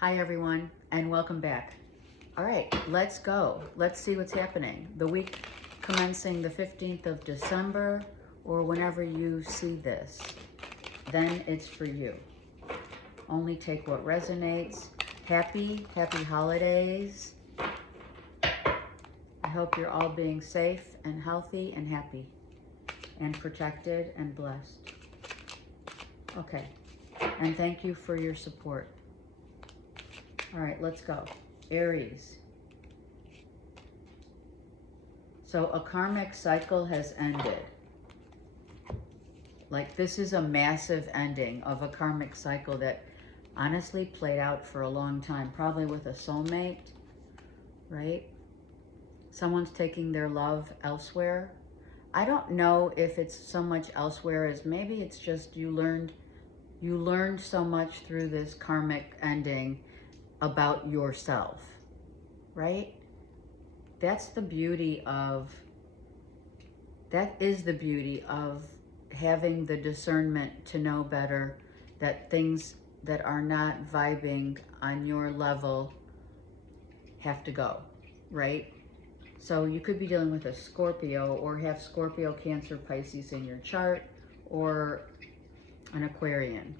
Hi everyone, and welcome back. All right, let's go. Let's see what's happening. The week commencing the 15th of December, or whenever you see this, then it's for you. Only take what resonates. Happy holidays. I hope you're all being safe and healthy and happy and protected and blessed. Okay, and thank you for your support. All right, let's go. Aries. So a karmic cycle has ended. Like, this is a massive ending of a karmic cycle that honestly played out for a long time, probably with a soulmate, right? Someone's taking their love elsewhere. I don't know if it's so much elsewhere as maybe it's just you learned so much through this karmic ending about yourself, right? That is the beauty of having the discernment to know better that things that are not vibing on your level have to go, right? So you could be dealing with a Scorpio, or have Scorpio, Cancer, Pisces in your chart, or an Aquarian.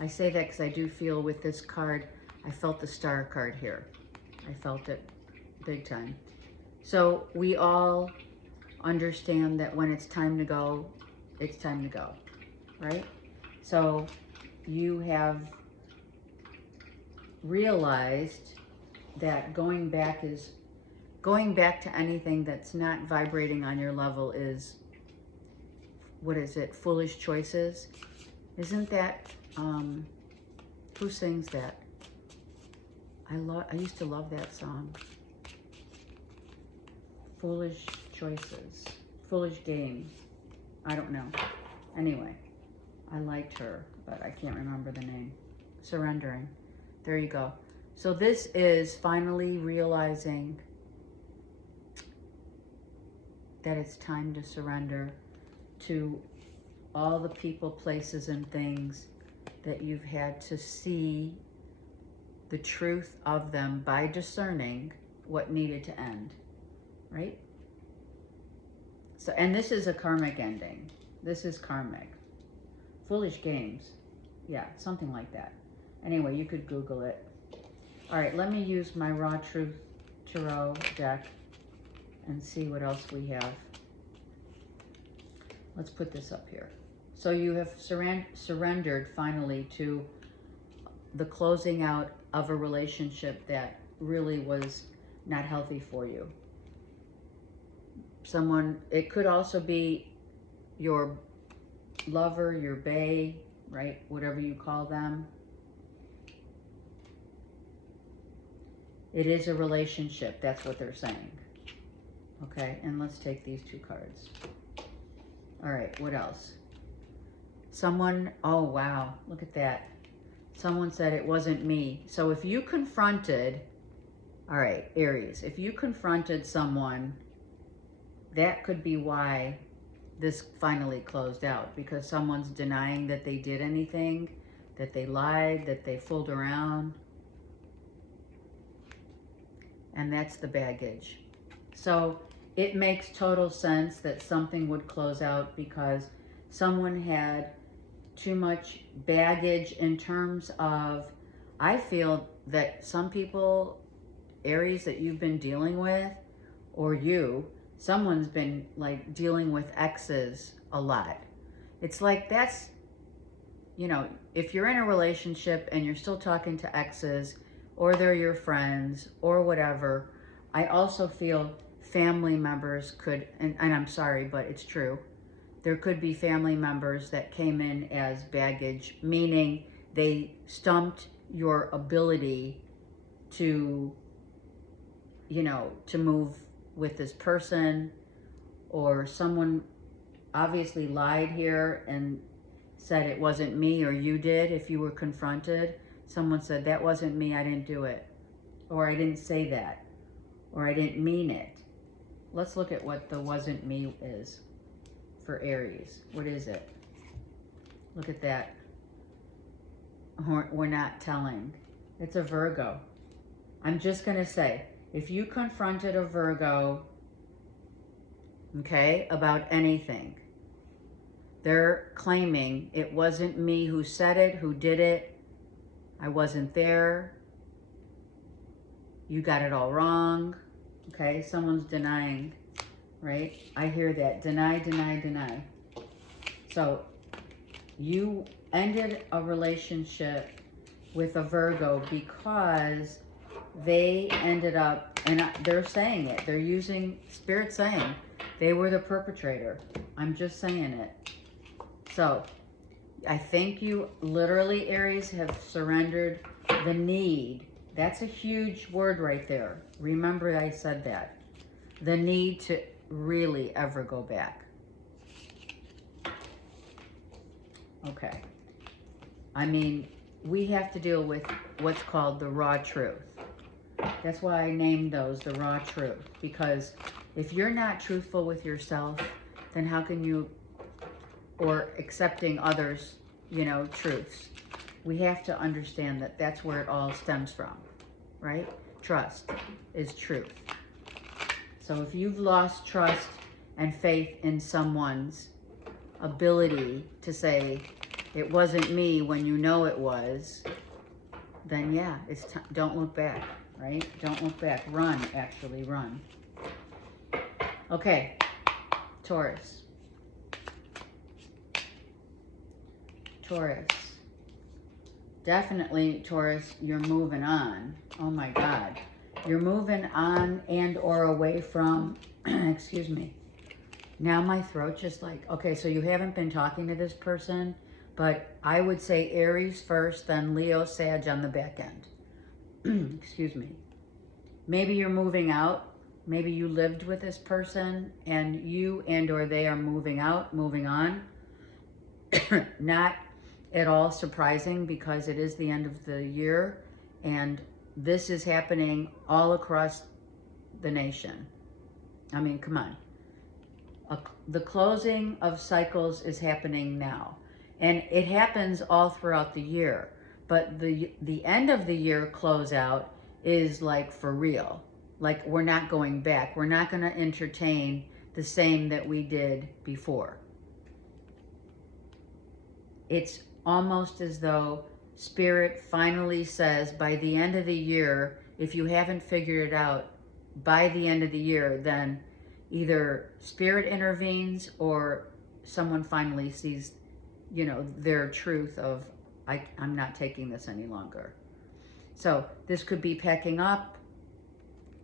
I say that because I do feel with this card, I felt the star card here. I felt it big time. So we all understand that when it's time to go, it's time to go, right? So you have realized that going back to anything that's not vibrating on your level is, what is it, foolish choices? Isn't that, who sings that? I used to love that song. Foolish choices, foolish games. I don't know. Anyway, I liked her, but I can't remember the name. Surrendering. There you go. So this is finally realizing that it's time to surrender to all the people, places, and things that you've had to see the truth of them by discerning what needed to end, right? So, and this is a karmic ending. This is karmic. Foolish games. Yeah, something like that. Anyway, you could Google it. All right, let me use my Raw Truth Tarot deck and see what else we have. Let's put this up here. So you have surrendered finally to the closing out of a relationship that really was not healthy for you. Someone, it could also be your lover, your bae, right? Whatever you call them. It is a relationship, that's what they're saying. Okay, and let's take these two cards. All right, what else? Someone, oh wow, look at that. Someone said it wasn't me. So if you confronted, all right, Aries, if you confronted someone, that could be why this finally closed out, because someone's denying that they did anything, that they lied, that they fooled around. And that's the baggage. So it makes total sense that something would close out because someone had too much baggage in terms of, I feel that some people, Aries, that you've been dealing with, or someone's been like dealing with exes a lot. It's like that's, if you're in a relationship and you're still talking to exes, or they're your friends or whatever, I also feel family members could, and I'm sorry, but it's true. There could be family members that came in as baggage, meaning they stumped your ability to, to move with this person, or someone obviously lied here and said it wasn't me, or you did. If you were confronted, someone said, that wasn't me, I didn't do it, or I didn't say that, or I didn't mean it. Let's look at what the wasn't me is for Aries. What is it? Look at that. we're not telling. It's a Virgo. I'm just going to say, if you confronted a Virgo, okay, about anything, they're claiming it wasn't me who said it, who did it. I wasn't there. You got it all wrong. Okay, someone's denying, right? I hear that. Deny, deny, deny. So you ended a relationship with a Virgo because they ended up, and they're saying it, they're using, Spirit saying, they were the perpetrator. I'm just saying it. So I think you literally, Aries, have surrendered the need. That's a huge word right there. Remember I said that. The need to really ever go back. Okay. I mean, we have to deal with what's called the raw truth. That's why I named those the raw truth. Because if you're not truthful with yourself, then how can you, or accepting others, you know, truths. We have to understand that that's where it all stems from, right? Trust is truth. So if you've lost trust and faith in someone's ability to say, it wasn't me when you know it was, then yeah, it's don't look back, right? Don't look back. Run, actually, run. Okay, Taurus. Taurus. Definitely, Taurus, you're moving on. Oh my God. You're moving on and or away from, excuse me. Now my throat just like, okay, so you haven't been talking to this person, but I would say Aries first, then Leo, Sag on the back end. Excuse me. Maybe you're moving out. Maybe you lived with this person and you and or they are moving out, moving on. Not at all surprising because it is the end of the year and this is happening all across the nation. I mean, come on. The closing of cycles is happening now. And it happens all throughout the year. But the end of the year closeout is like for real. Like we're not going back. We're not going to entertain the same that we did before. It's almost as though Spirit finally says by the end of the year, if you haven't figured it out by the end of the year, then either Spirit intervenes or someone finally sees, you know, their truth of, I'm not taking this any longer. So this could be packing up.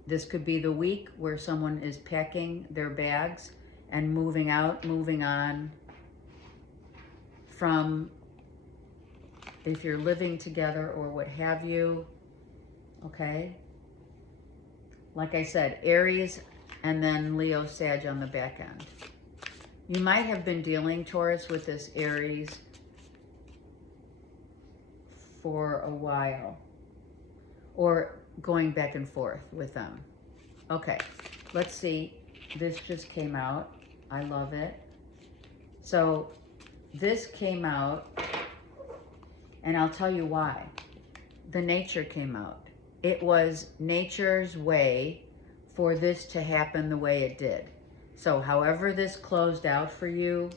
This could be the week where someone is packing their bags and moving out, moving on from, if you're living together or what have you, okay? Like I said, Aries and then Leo, Sag on the back end. You might have been dealing, Taurus, with this Aries for a while or going back and forth with them. Okay, let's see. This just came out. I love it. So this came out, and I'll tell you why. The nature came out. It was nature's way for this to happen the way it did. So however this closed out for you,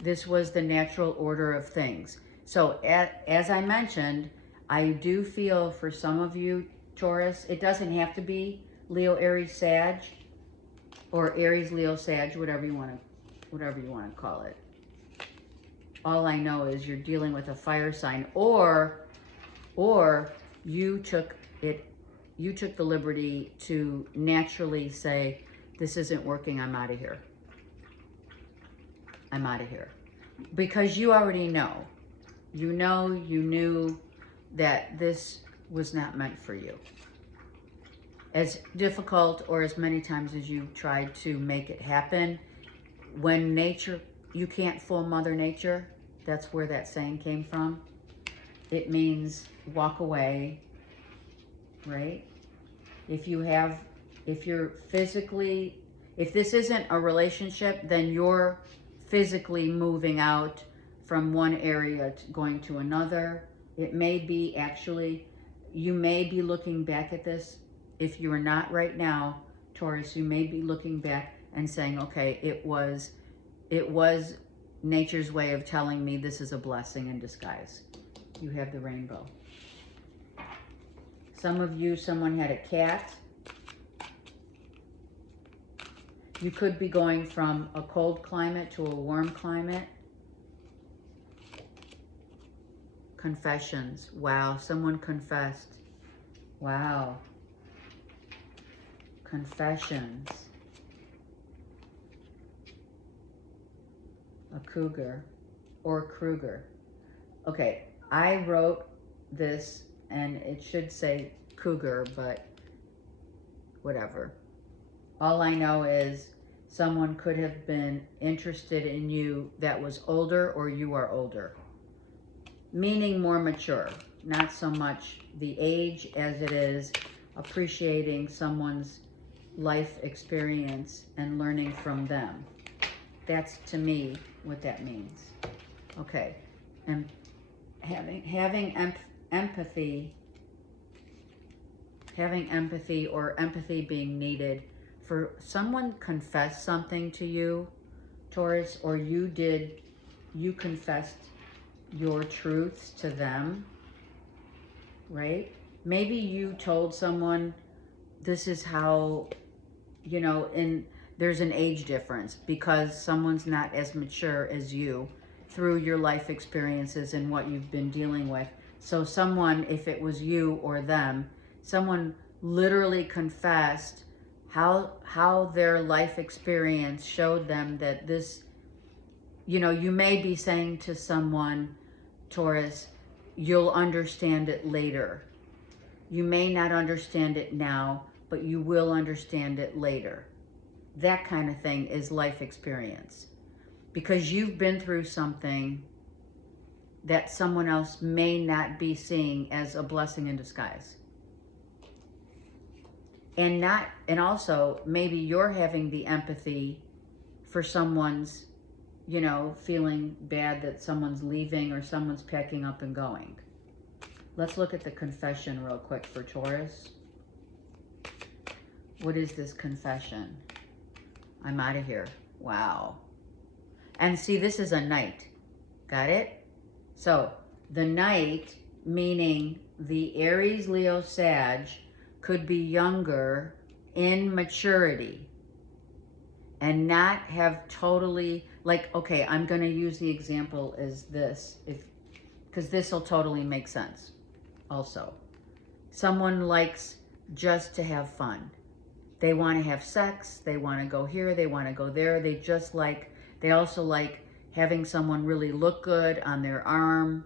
this was the natural order of things. So as I mentioned, I do feel for some of you, Taurus, it doesn't have to be Leo, Aries, Sag, or Aries, Leo, Sag, whatever you want to call it. All I know is you're dealing with a fire sign, or you took the liberty to naturally say, this isn't working, I'm out of here. I'm out of here. Because you already know. You knew that this was not meant for you. As difficult or as many times as you tried to make it happen, when nature, you can't fool Mother Nature. That's where that saying came from. It means walk away, right? If this isn't a relationship, then you're physically moving out from one area to going to another. It may be actually, you may be looking back at this. If you are not right now, Taurus, you may be looking back and saying, okay, it was nature's way of telling me this is a blessing in disguise. You have the rainbow. Some of you, someone had a cat. You could be going from a cold climate to a warm climate. Confessions. Wow, someone confessed. Wow. Confessions. A cougar or Kruger. Okay, I wrote this and it should say cougar, but whatever. All I know is someone could have been interested in you that was older, or you are older. Meaning more mature, not so much the age as it is appreciating someone's life experience and learning from them. That's, to me, what that means. Okay, and having empathy or empathy being needed for someone confessed something to you, Taurus, or you confessed your truths to them, right? Maybe you told someone, this is how, you know, there's an age difference because someone's not as mature as you through your life experiences and what you've been dealing with. So someone, if it was you or them, someone literally confessed how their life experience showed them that this, you know, you may be saying to someone, Taurus, you'll understand it later. You may not understand it now, but you will understand it later. That kind of thing is life experience. Because you've been through something that someone else may not be seeing as a blessing in disguise. And also maybe you're having the empathy for someone's, you know, feeling bad that someone's leaving or someone's packing up and going. Let's look at the confession real quick for Taurus. What is this confession? I'm out of here. Wow. And see, this is a knight. Got it? So the knight, meaning the Aries, Leo, Sag, could be younger in maturity and not have totally, like, okay, I'm going to use the example as this, because this will totally make sense also. Someone likes just to have fun. They want to have sex. They want to go here. They want to go there. They also like having someone really look good on their arm.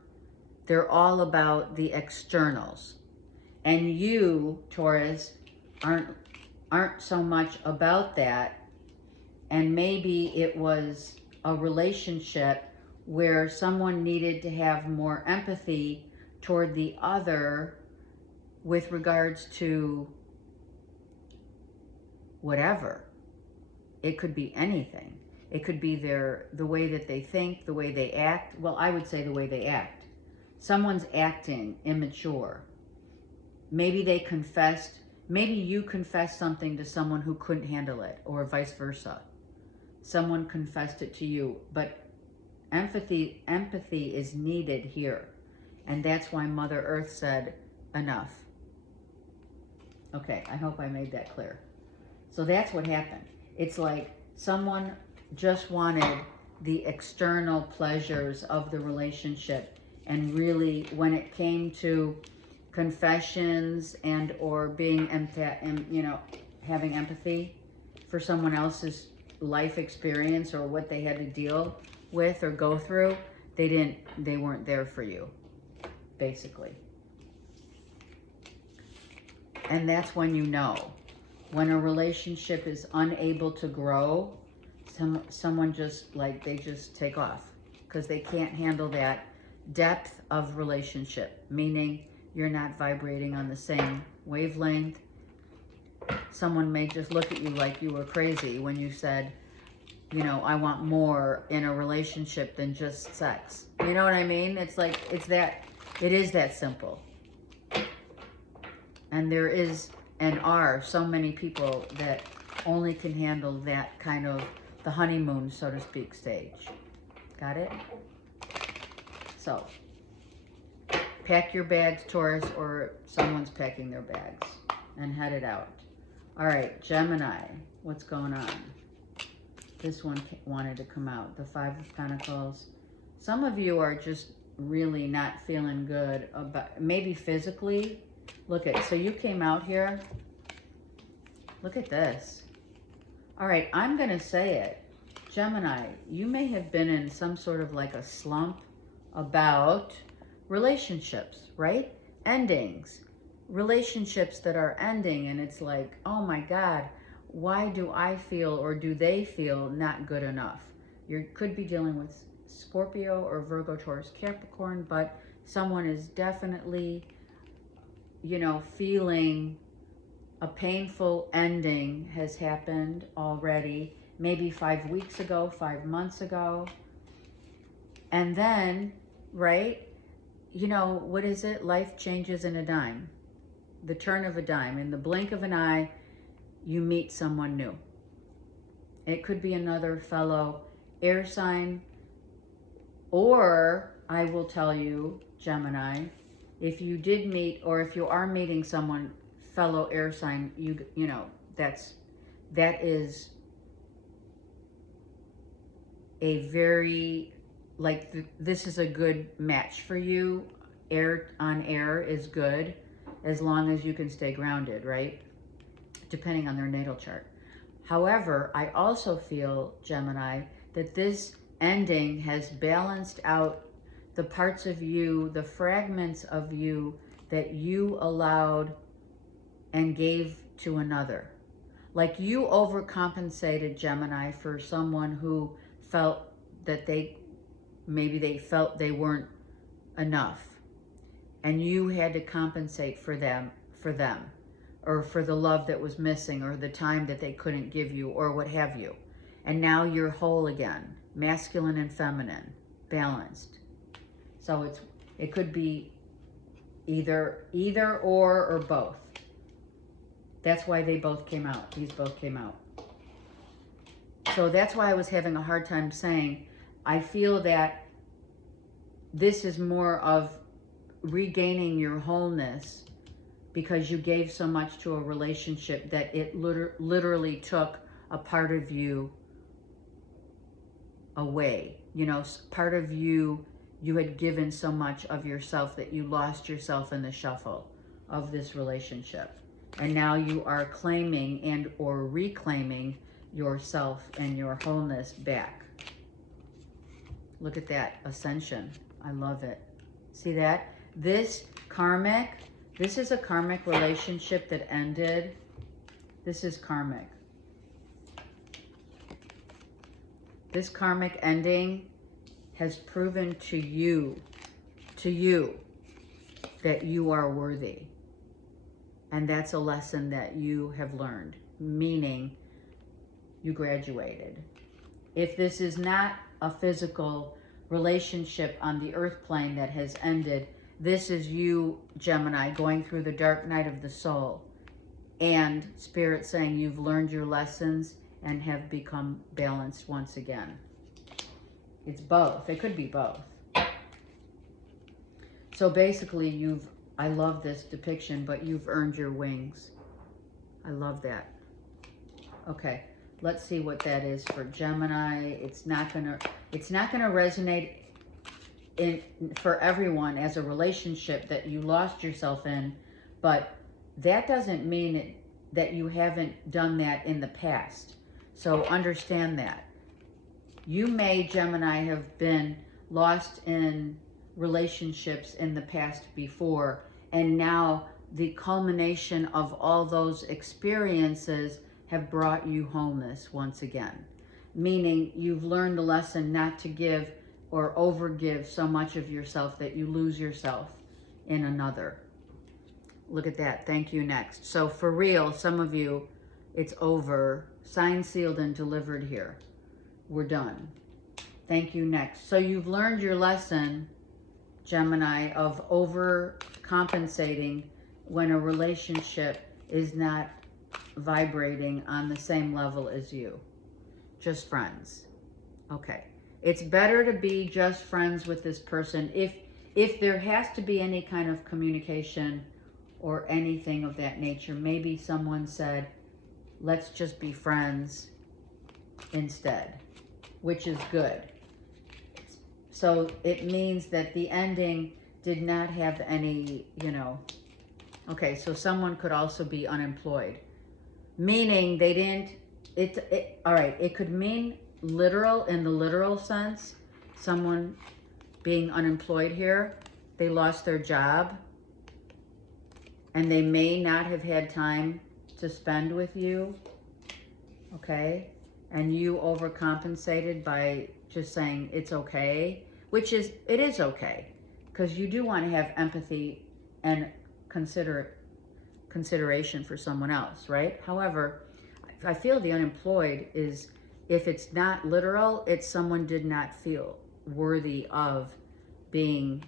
They're all about the externals. And you, Taurus, aren't so much about that. And maybe it was a relationship where someone needed to have more empathy toward the other with regards to whatever. It could be anything. It could be the way that they think, the way they act. Well, I would say the way they act. Someone's acting immature. Maybe they confessed, maybe you confessed something to someone who couldn't handle it, or vice versa. Someone confessed it to you, but empathy is needed here. And that's why Mother Earth said, enough. Okay, I hope I made that clear. So that's what happened. It's like someone just wanted the external pleasures of the relationship, and really when it came to confessions and or being having empathy for someone else's life experience or what they had to deal with or go through, they weren't there for you, basically. And that's when you know. When a relationship is unable to grow, someone just, they just take off because they can't handle that depth of relationship, meaning you're not vibrating on the same wavelength. Someone may just look at you like you were crazy when you said, you know, I want more in a relationship than just sex. You know what I mean? It's like, it's that It is that simple. And there is and are so many people that only can handle that kind of the honeymoon, so to speak, stage. Got it? So, pack your bags, Taurus, or someone's packing their bags, and head it out. All right, Gemini, what's going on? This one wanted to come out, the Five of Pentacles. Some of you are just really not feeling good about, maybe physically. Look at, so you came out here. Look at this. All right, I'm going to say it. Gemini, you may have been in some sort of like a slump about relationships, right? Endings. Relationships that are ending, and it's like, oh my God, why do I feel, or do they feel, not good enough? You could be dealing with Scorpio or Virgo, Taurus, Capricorn, but someone is definitely, you know, feeling a painful ending has happened already, maybe 5 weeks ago, 5 months ago. And then, right, you know, what is it? Life changes in a dime. The turn of a dime. In the blink of an eye, you meet someone new. It could be another fellow air sign, or I will tell you, Gemini, if you did meet, or if you are meeting someone fellow air sign, you know, that is a very, like, this is a good match for you. Air on air is good as long as you can stay grounded, right? Depending on their natal chart. However, I also feel, Gemini, that this ending has balanced out the parts of you, the fragments of you that you allowed and gave to another. Like you overcompensated, Gemini, for someone who felt that maybe they felt they weren't enough. And you had to compensate for them, or for the love that was missing, or the time that they couldn't give you, or what have you. And now you're whole again, masculine and feminine, balanced. So it could be either or both. That's why they both came out. These both came out. So that's why I was having a hard time saying, I feel that this is more of regaining your wholeness, because you gave so much to a relationship that it literally took a part of you away. You know, part of you had given so much of yourself that you lost yourself in the shuffle of this relationship. And now you are claiming and or reclaiming yourself and your wholeness back. Look at that, ascension. I love it. See that? This is a karmic relationship that ended. This is karmic. This karmic ending has proven to you that you are worthy. And that's a lesson that you have learned, meaning you graduated. If this is not a physical relationship on the earth plane that has ended, this is you, Gemini, going through the dark night of the soul, and Spirit saying you've learned your lessons and have become balanced once again. It's both. It could be both. So basically, I love this depiction, but you've earned your wings. I love that. Okay, let's see what that is for Gemini. It's not gonna resonate for everyone as a relationship that you lost yourself in, but that doesn't mean that you haven't done that in the past. So understand that. You may, Gemini, have been lost in relationships in the past before, and now the culmination of all those experiences have brought you wholeness once again. Meaning you've learned the lesson not to give or overgive so much of yourself that you lose yourself in another. Look at that. Thank you. Next. So for real, some of you, it's over. Signed, sealed, and delivered here. We're done. Thank you. Next. So you've learned your lesson Gemini, of overcompensating when a relationship is not vibrating on the same level as you. Just friends. Okay. It's better to be just friends with this person. If there has to be any kind of communication or anything of that nature, maybe someone said, let's just be friends instead, which is good. So it means that the ending did not have any, okay, so someone could also be unemployed, meaning they didn't, all right, it could mean literal, in the literal sense, someone being unemployed here, they lost their job, and they may not have had time to spend with you, okay? And you overcompensated by just saying it's okay, which is, it is okay, because you do want to have empathy and consideration for someone else, right? However, I feel the unemployed is, if it's not literal, it's someone did not feel worthy of being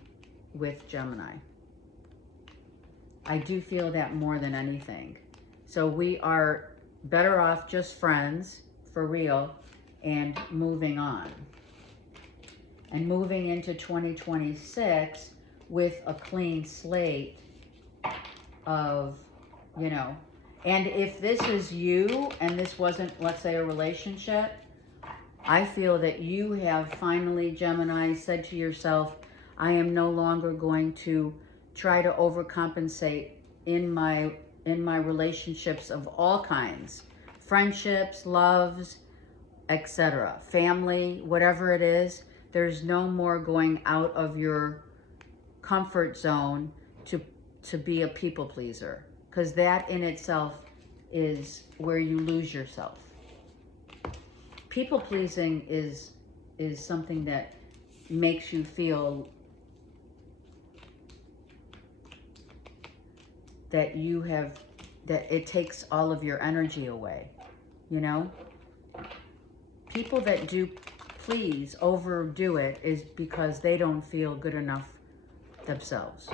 with Gemini. I do feel that more than anything. So we are better off just friends, for real, and moving on. And moving into 2026 with a clean slate of, and if this is you and this wasn't, let's say, a relationship, I feel that you have finally, Gemini, said to yourself, I am no longer going to try to overcompensate in my relationships of all kinds, friendships, loves, etc., family, whatever it is. There's no more going out of your comfort zone to be a people pleaser, because that in itself is where you lose yourself. People pleasing is something that makes you feel that that it takes all of your energy away, People that do please, overdo it, is because they don't feel good enough themselves,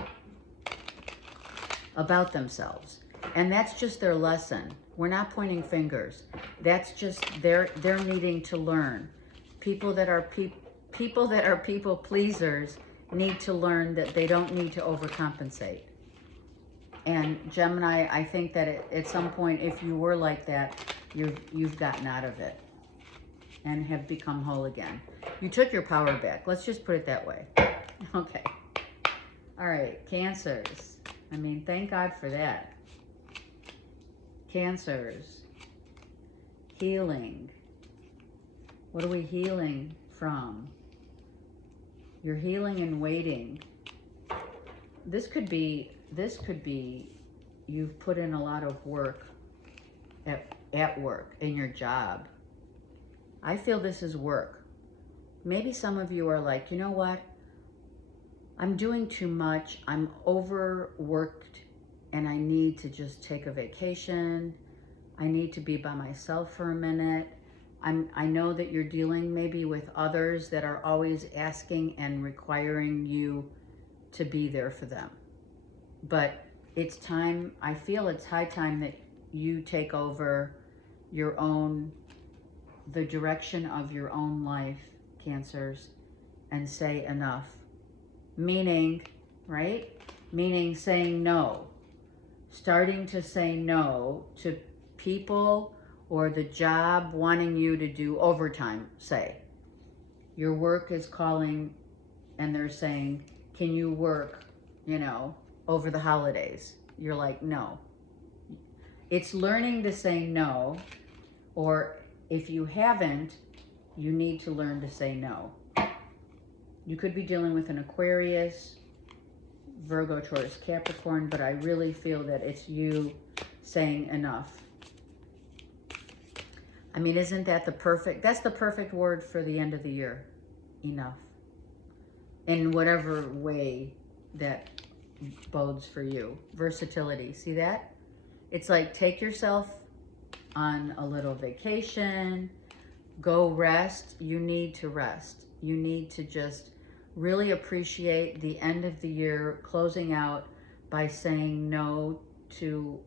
about themselves. And that's just their lesson. We're not pointing fingers. That's just they're needing to learn. People that are people pleasers need to learn that they don't need to overcompensate. And Gemini, I think that at some point, if you were like that, you've gotten out of it and have become whole again. You took your power back. Let's just put it that way. Okay. All right, Cancers. I mean, thank God for that. Cancers. Healing. What are we healing from? You're healing and waiting. This could be you've put in a lot of work at work, in your job. I feel this is work. Maybe some of you are like, you know what? I'm doing too much. I'm overworked and I need to just take a vacation. I need to be by myself for a minute. I know that you're dealing maybe with others that are always asking and requiring you to be there for them. But it's time, I feel it's high time that you take over the direction of your own life, Cancers, and say enough. Meaning, right? Meaning saying no. Starting to say no to people or the job wanting you to do overtime, say. Your work is calling and they're saying, can you work, over the holidays? You're like, no. It's learning to say no, or if you haven't, you need to learn to say no. You could be dealing with an Aquarius, Virgo, Taurus, Capricorn, but I really feel that it's you saying enough. I mean, isn't that that's the perfect word for the end of the year, enough. In whatever way that bodes for you. Versatility, see that? It's like, take yourself on a little vacation, go rest. You need to rest. You need to just really appreciate the end of the year closing out by saying no to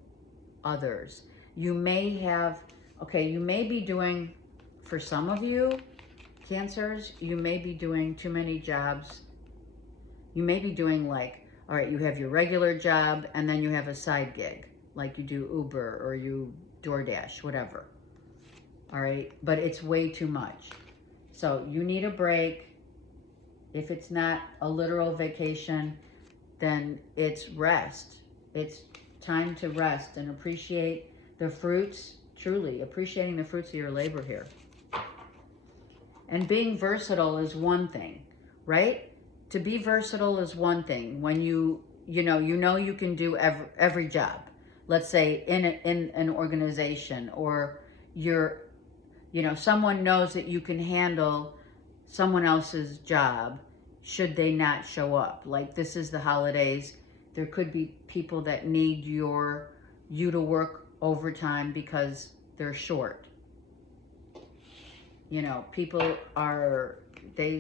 others. You may have, okay, you may be doing, for some of you, Cancers, you may be doing too many jobs. You may be doing like, all right, you have your regular job and then you have a side gig, like you do Uber or you DoorDash, whatever. All right, but it's way too much. So you need a break. If it's not a literal vacation, then it's rest. It's time to rest and appreciate the fruits, truly appreciating the fruits of your labor here. And being versatile is one thing, right? To be versatile is one thing. When you know you can do every job. Let's say in an organization, or someone knows that you can handle someone else's job should they not show up. Like, this is the holidays. There could be people that need you to work overtime because they're short.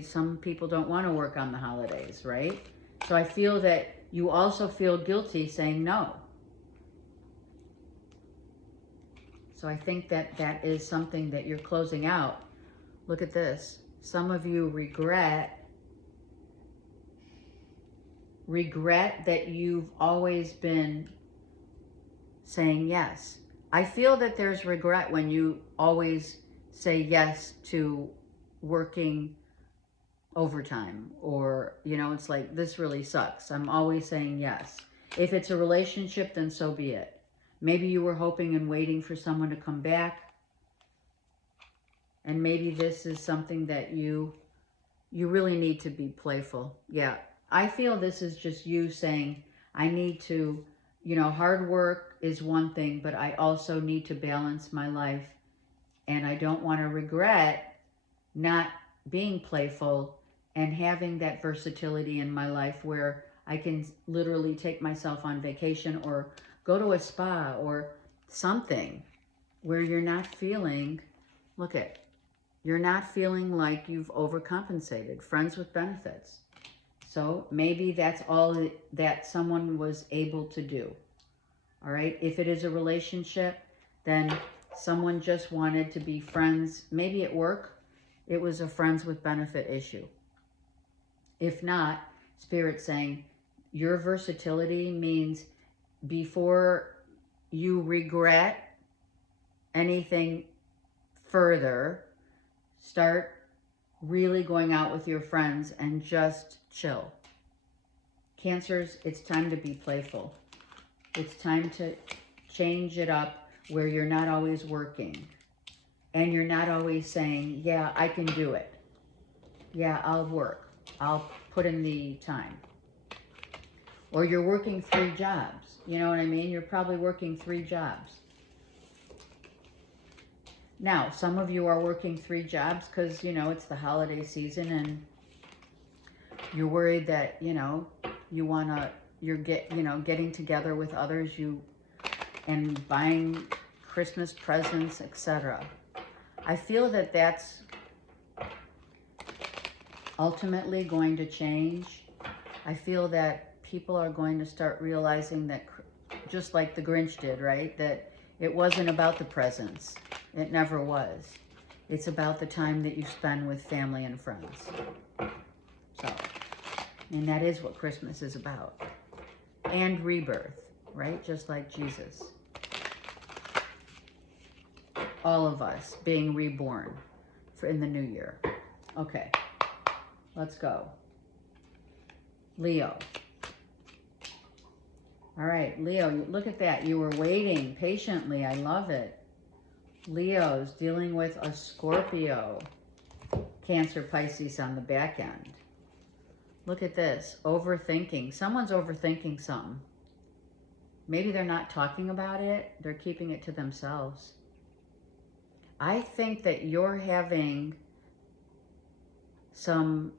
Some people don't want to work on the holidays, right? So I feel that you also feel guilty saying no. So I think that is something that you're closing out. Look at this. Some of you regret that you've always been saying yes. I feel that there's regret when you always say yes to working overtime, or it's like, this really sucks. I'm always saying yes. If it's a relationship, then so be it. Maybe you were hoping and waiting for someone to come back, and maybe this is something that you really need to be playful. Yeah, I feel this is just you saying, I need to, hard work is one thing, but I also need to balance my life, and I don't want to regret not being playful and having that versatility in my life where I can literally take myself on vacation or go to a spa or something where you're not feeling, you're not feeling like you've overcompensated. Friends with benefits. So maybe that's all that someone was able to do. All right. If it is a relationship, then someone just wanted to be friends. Maybe at work, it was a friends with benefit issue. If not, Spirit saying your versatility means before you regret anything further, start really going out with your friends and just chill. Cancers, it's time to be playful. It's time to change it up where you're not always working. And you're not always saying, yeah, I can do it. Yeah, I'll work. I'll put in the time. Or you're working 3 jobs. You know what I mean? You're probably working 3 jobs. Now, some of you are working 3 jobs because, it's the holiday season and you're worried that, you're getting together with others, and buying Christmas presents, etc. I feel that that's ultimately going to change. I feel that people are going to start realizing that, just like the Grinch did, right? That it wasn't about the presents. It never was. It's about the time that you spend with family and friends. So, and that is what Christmas is about. And rebirth, right? Just like Jesus. All of us being reborn in the new year. Okay, let's go. Leo. All right, Leo, look at that. You were waiting patiently. I love it. Leo's dealing with a Scorpio, Cancer, Pisces on the back end. Look at this. Overthinking. Someone's overthinking something. Maybe they're not talking about it. They're keeping it to themselves. I think that you're having some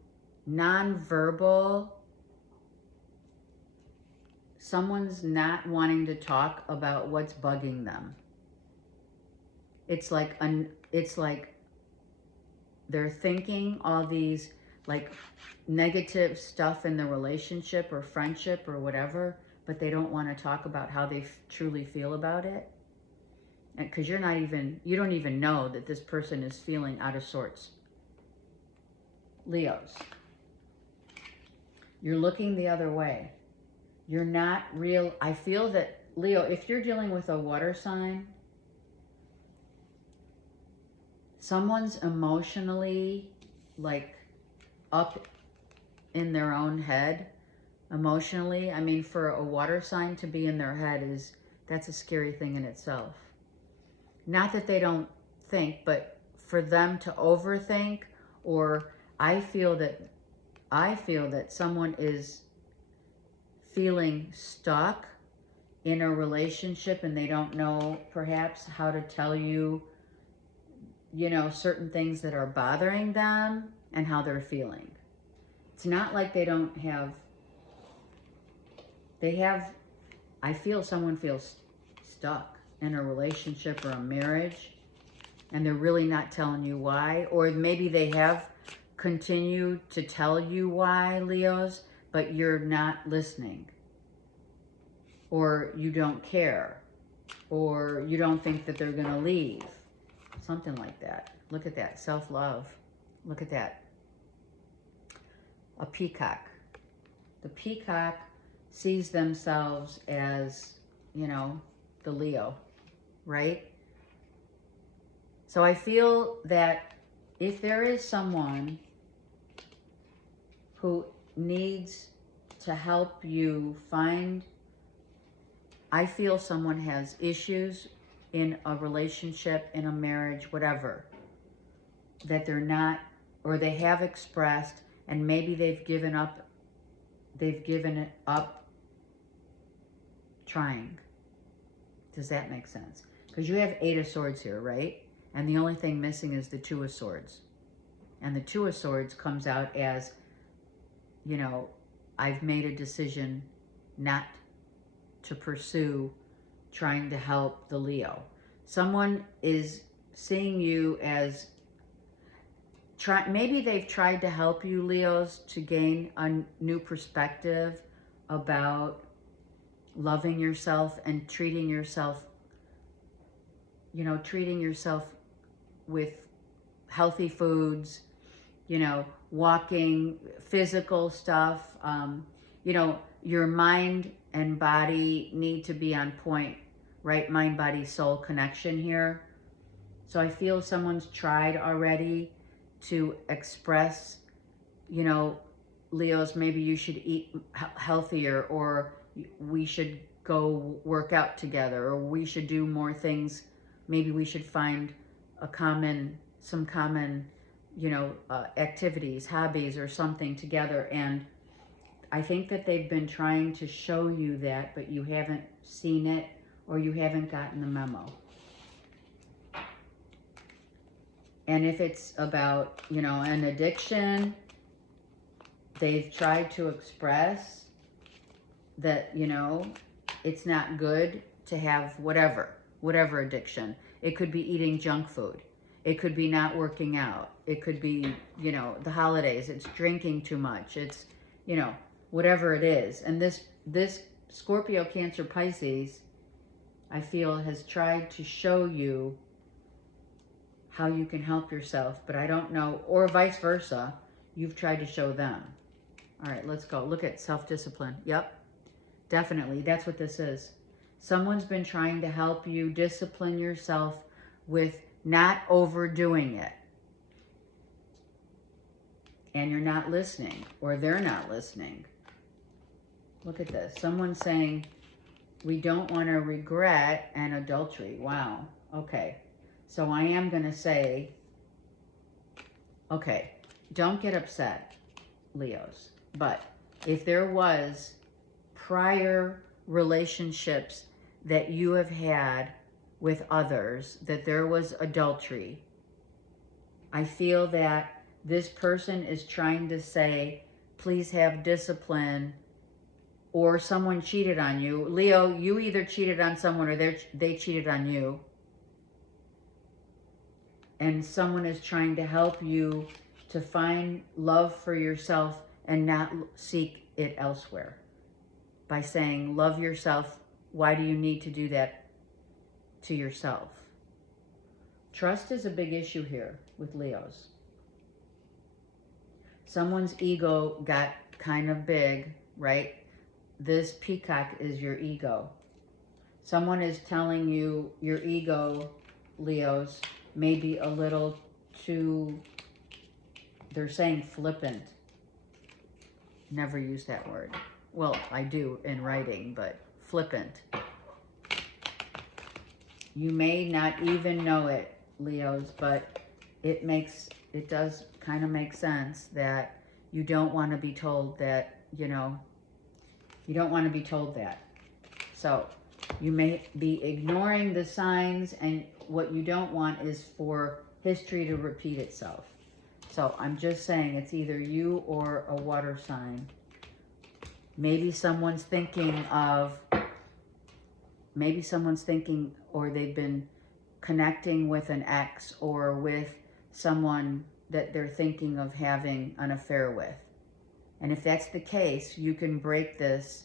nonverbal, someone's not wanting to talk about what's bugging them. It's like they're thinking all these like negative stuff in the relationship or friendship or whatever, but they don't want to talk about how they truly feel about it. And because you don't even know that this person is feeling out of sorts. Leos, you're looking the other way. You're not real. I feel that, Leo, if you're dealing with a water sign, someone's emotionally like up in their own head emotionally. I mean, for a water sign to be in their head that's a scary thing in itself. Not that they don't think, but for them to overthink, or I feel that someone is feeling stuck in a relationship and they don't know perhaps how to tell you, certain things that are bothering them and how they're feeling. It's not like they have, I feel someone feels stuck in a relationship or a marriage and they're really not telling you why. Or maybe they have continued to tell you why, Leos, but you're not listening. Or you don't care. Or you don't think that they're going to leave. Something like that. Look at that. Self-love. Look at that. A peacock. The peacock sees themselves as, the Leo, right? So I feel that if there is someone who needs to help you find, I feel someone has issues in a relationship, in a marriage, whatever, that they're not, or they have expressed, and maybe they've given it up trying. Does that make sense? Because you have 8 of Swords here, right? And the only thing missing is the 2 of Swords. And the 2 of Swords comes out as, I've made a decision not to pursue trying to help the Leo. Someone is seeing you as, maybe they've tried to help you, Leos, to gain a new perspective about loving yourself and treating yourself with healthy foods, walking, physical stuff. Your mind and body need to be on point, right? Mind, body, soul connection here. So I feel someone's tried already to express, Leos, maybe you should eat healthier, or we should go work out together, or we should do more things. Maybe we should find some common, activities, hobbies, or something together. And I think that they've been trying to show you that, but you haven't seen it, or you haven't gotten the memo. And if it's about, an addiction, they've tried to express that, it's not good to have whatever addiction. It could be eating junk food. It could be not working out. It could be, the holidays. It's drinking too much. It's, whatever it is. And this Scorpio, Cancer, Pisces, I feel, has tried to show you how you can help yourself, but I don't know, or vice versa, you've tried to show them. All right, let's go. Look at self-discipline. Yep, definitely. That's what this is. Someone's been trying to help you discipline yourself with not overdoing it. And you're not listening, or they're not listening. Look at this. Someone's saying, we don't want to regret an adultery. Wow. Okay. So I am going to say, okay, don't get upset, Leos. But if there was prior relationships that you have had with others, that there was adultery, I feel that this person is trying to say, please have discipline, or someone cheated on you. Leo, you either cheated on someone or they cheated on you. And someone is trying to help you to find love for yourself and not seek it elsewhere. By saying, love yourself, why do you need to do that to yourself? Trust is a big issue here with Leos. Someone's ego got kind of big, right? This peacock is your ego. Someone is telling you your ego, Leos, may be a little too, they're saying flippant. Never use that word. Well, I do in writing, but flippant. You may not even know it, Leos, but it does kind of make sense that you don't want to be told that, you know, you don't want to be told that. So you may be ignoring the signs, and what you don't want is for history to repeat itself. So I'm just saying it's either you or a water sign. Maybe someone's thinking or they've been connecting with an ex or with someone that they're thinking of having an affair with. And if that's the case, you can break this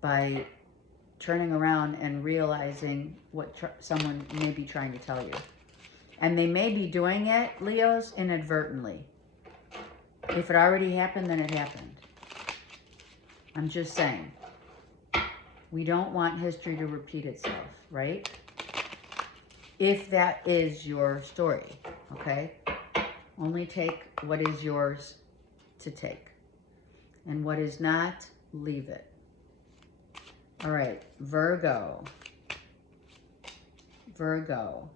by turning around and realizing what someone may be trying to tell you. And they may be doing it, Leos, inadvertently. If it already happened, then it happened. I'm just saying. We don't want history to repeat itself, right? If that is your story, okay? Only take what is yours to take. And what is not, leave it. All right, Virgo. Virgo.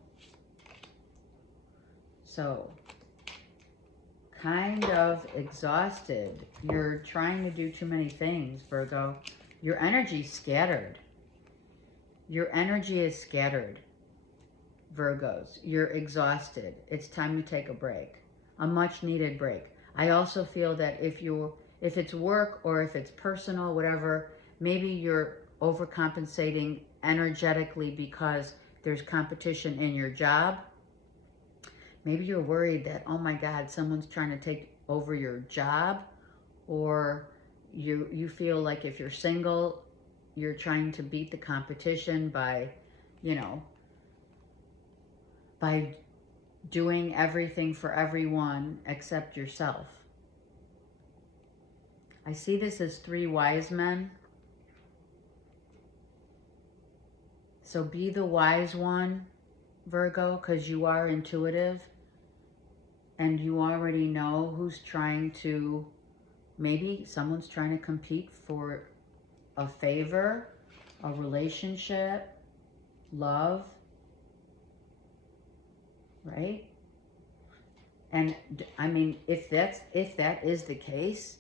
So, kind of exhausted. You're trying to do too many things, Virgo. Your energy's scattered. Your energy is scattered, Virgos. You're exhausted. It's time to take a break. A much needed break. I also feel that if it's work or if it's personal, whatever, maybe you're overcompensating energetically because there's competition in your job. Maybe you're worried that, oh my God, someone's trying to take over your job, or you feel like if you're single, you're trying to beat the competition by, you know, by doing everything for everyone except yourself. I see this as 3 wise men. So be the wise one, Virgo, because you are intuitive and you already know who's trying to, maybe someone's trying to compete for a favor, a relationship, love, right? And I mean, if that is the case,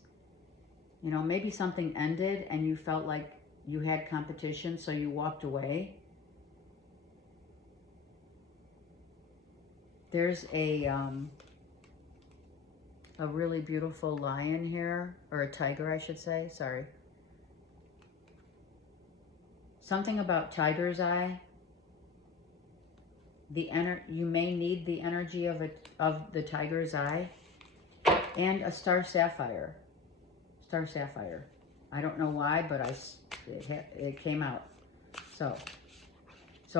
you know, maybe something ended and you felt like you had competition, so you walked away. There's a really beautiful lion here, or a tiger, I should say. Sorry. Something about tiger's eye. You may need the energy of the tiger's eye, and a star sapphire. Star sapphire. I don't know why, but it came out. So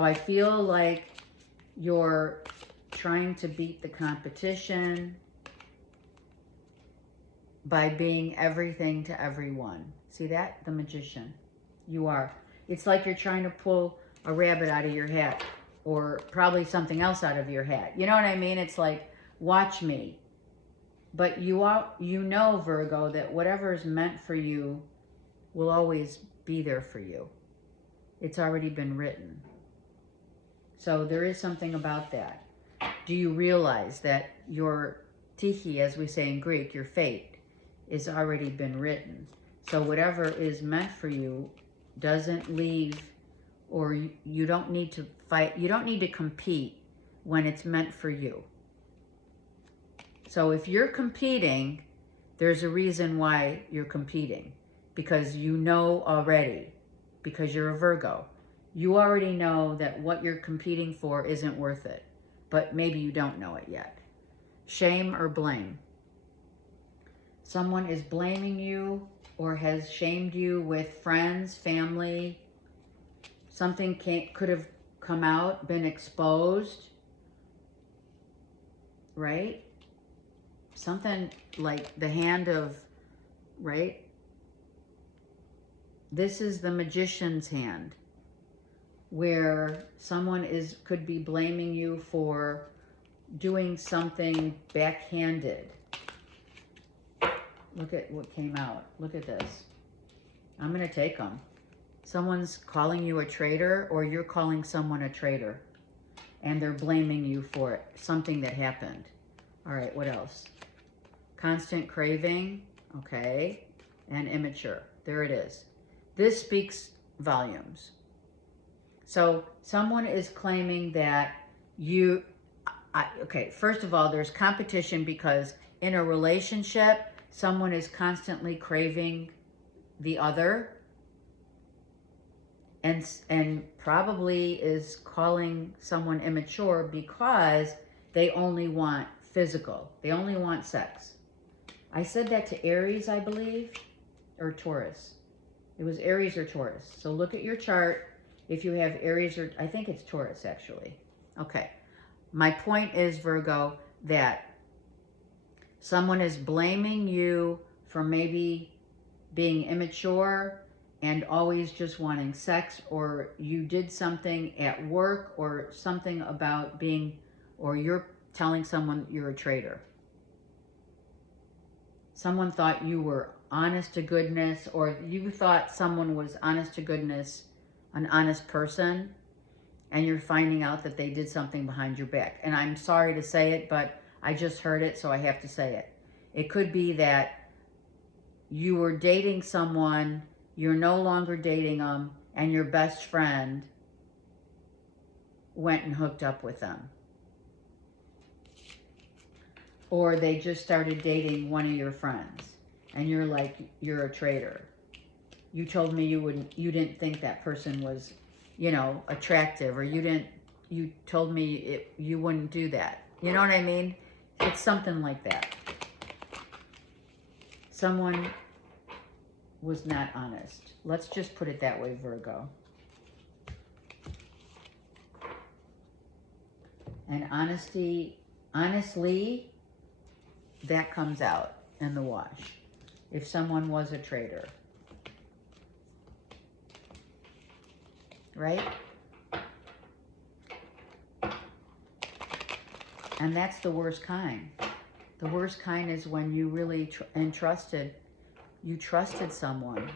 I feel like you're trying to beat the competition by being everything to everyone. See that? The magician. You are. It's like you're trying to pull a rabbit out of your hat, or probably something else out of your hat. You know what I mean? It's like, watch me. But you know, Virgo, that whatever is meant for you will always be there for you. It's already been written. So there is something about that. Do you realize that your tiki, as we say in Greek, your fate, is already been written? So whatever is meant for you doesn't leave, or you don't need to fight, you don't need to compete when it's meant for you. So if you're competing, there's a reason why you're competing, because you know already, because you're a Virgo. You already know that what you're competing for isn't worth it, but maybe you don't know it yet. shame or blame. Someone is blaming you or has shamed you with friends, family. Something could have come out, been exposed, right? Something like the hand of, right? This is the magician's hand, where someone could be blaming you for doing something backhanded. Look at what came out. Look at this. I'm going to take them. Someone's calling you a traitor, or you're calling someone a traitor, and they're blaming you for it, something that happened. All right, what else? Constant craving, okay, and immature. There it is. This speaks volumes. So someone is claiming that you, okay, first of all, there's competition because in a relationship, someone is constantly craving the other, and probably is calling someone immature because they only want physical. They only want sex. I said that to Aries, I believe, or Taurus. It was Aries or Taurus. So look at your chart. If you have Aries or, I think it's Taurus actually. Okay. My point is, Virgo, that someone is blaming you for maybe being immature and always just wanting sex, or you did something at work or something about being, or you're telling someone you're a traitor. Someone thought you were honest to goodness, or you thought someone was honest to goodness, an honest person, and you're finding out that they did something behind your back. And I'm sorry to say it, but I just heard it, so I have to say it. It could be that you were dating someone, you're no longer dating them, and your best friend went and hooked up with them. Or they just started dating one of your friends, and you're like, you're a traitor. You told me you didn't think that person was, you know, attractive, or you told me you wouldn't do that. You know what I mean? It's something like that. Someone was not honest. Let's just put it that way, Virgo. And honestly, that comes out in the wash. If someone was a traitor. Right? And that's the worst kind. The worst kind is when you really you trusted someone.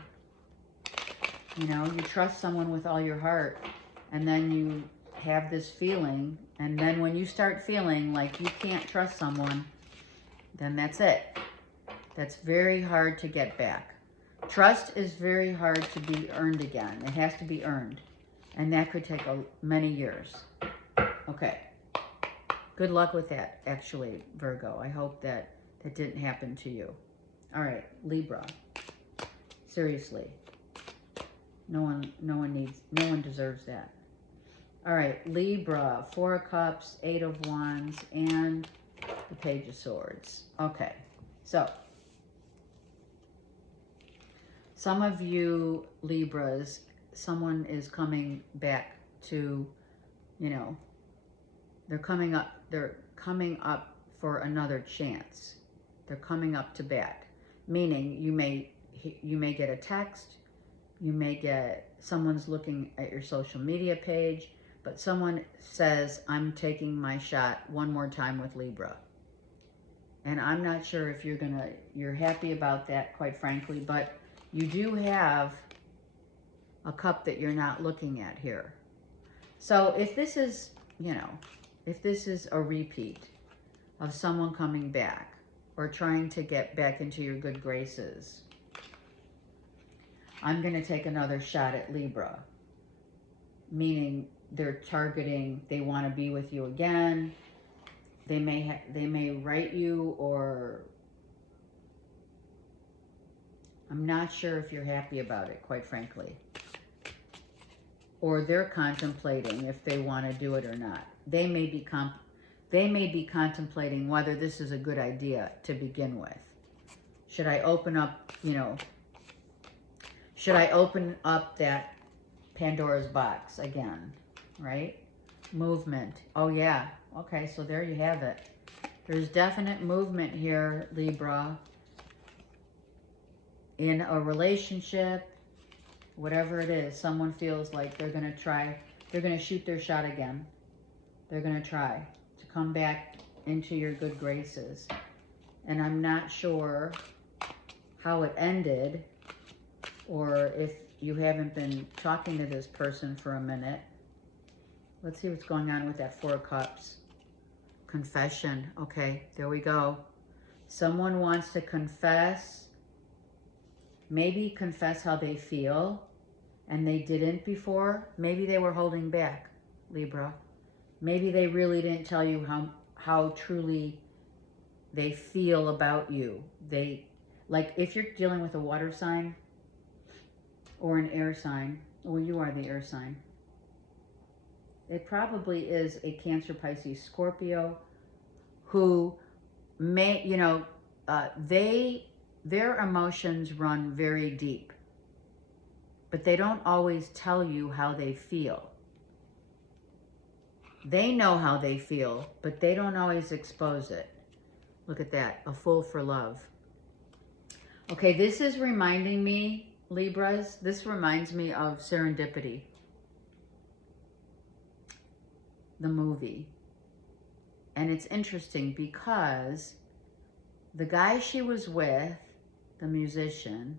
You know, you trust someone with all your heart, and then you have this feeling, and then when you start feeling like you can't trust someone, then that's it. That's very hard to get back. Trust is very hard to be earned again. It has to be earned, and that could take many years. Okay. Good luck with that, actually, Virgo. I hope that didn't happen to you. All right, Libra. Seriously. No one deserves that. All right, Libra, 4 of Cups, 8 of Wands, and the Page of Swords. Okay, so some of you Libras, someone is coming back to, you know, they're coming up for another chance. They're coming up to bat. Meaning you may get a text, you may get someone's looking at your social media page, but someone says, I'm taking my shot one more time with Libra. And I'm not sure if you're happy about that, quite frankly, but you do have a cup that you're not looking at here. So if this is, you know, if this is a repeat of someone coming back or trying to get back into your good graces, I'm going to take another shot at Libra. Meaning they're targeting, they want to be with you again. They may write you, or I'm not sure if you're happy about it, quite frankly. Or they're contemplating if they want to do it or not. They may be they may be contemplating whether this is a good idea to begin with. Should I open up, should I open up that Pandora's box again, right? Movement. Oh, yeah. Okay, so there you have it. There's definite movement here, Libra. In a relationship, whatever it is, someone feels like they're going to try, they're going to shoot their shot again. They're going to try to come back into your good graces. And I'm not sure how it ended, or if you haven't been talking to this person for a minute. Let's see what's going on with that Four of Cups. Confession. Okay, there we go. Someone wants to confess, maybe confess how they feel, and they didn't before. Maybe they were holding back, Libra. Maybe they really didn't tell you how truly they feel about you. Like if you're dealing with a water sign or an air sign, well, you are the air sign. It probably is a Cancer, Pisces, Scorpio who may, their emotions run very deep, but they don't always tell you how they feel. They know how they feel, but they don't always expose it. Look at that, a fool for love. Okay, this is reminding me, Libras, this reminds me of Serendipity, the movie. And it's interesting because the guy she was with, the musician,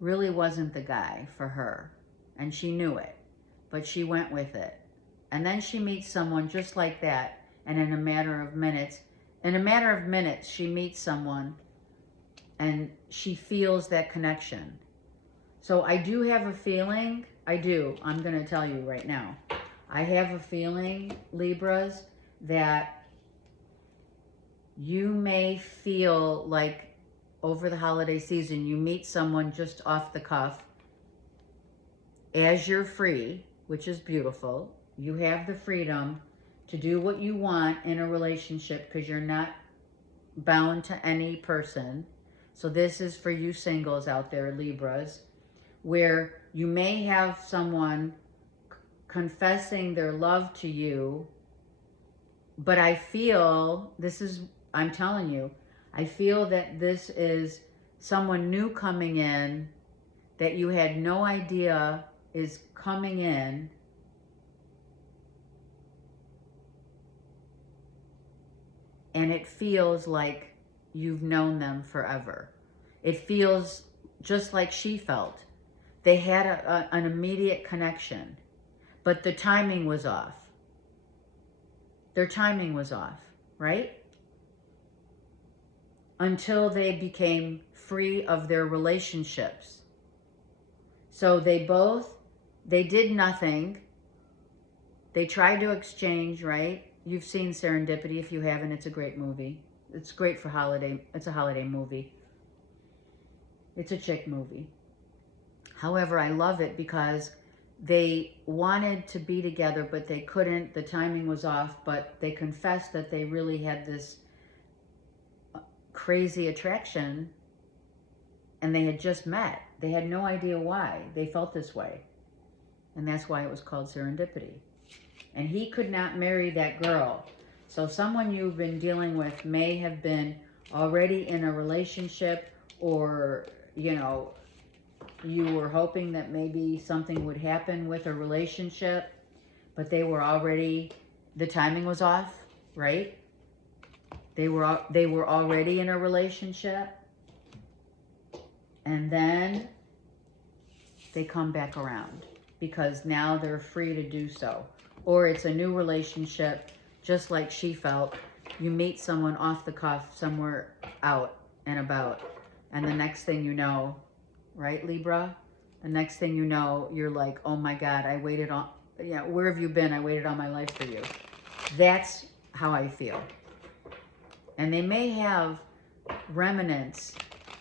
really wasn't the guy for her. And she knew it, but she went with it. And then she meets someone just like that, and in a matter of minutes, she meets someone and she feels that connection. So I do have a feeling, I'm going to tell you right now. I have a feeling, Libras, that you may feel like over the holiday season, you meet someone just off the cuff as you're free, which is beautiful. You have the freedom to do what you want in a relationship because you're not bound to any person. So this is for you singles out there, Libras, where you may have someone confessing their love to you, but I feel I'm telling you, I feel that this is someone new coming in that you had no idea is coming in. And it feels like you've known them forever. It feels just like she felt. They had an immediate connection, but the timing was off. Their timing was off, right? Until they became free of their relationships. So they did nothing. They tried to exchange, right? You've seen Serendipity. If you haven't, it's a great movie. It's great for holiday. It's a holiday movie. It's a chick movie. However, I love it because they wanted to be together, but they couldn't. The timing was off, but they confessed that they really had this crazy attraction and they had just met. They had no idea why they felt this way. And that's why it was called Serendipity. And he could not marry that girl. So someone you've been dealing with may have been already in a relationship, or, you were hoping that maybe something would happen with a relationship, but they were already, the timing was off, right? They were already in a relationship, and then they come back around because now they're free to do so. Or it's a new relationship, just like she felt. You meet someone off the cuff somewhere out and about, and the next thing you know, right, Libra? The next thing you know, you're like, oh my God, I waited on, where have you been? I waited all my life for you. That's how I feel. And they may have remnants.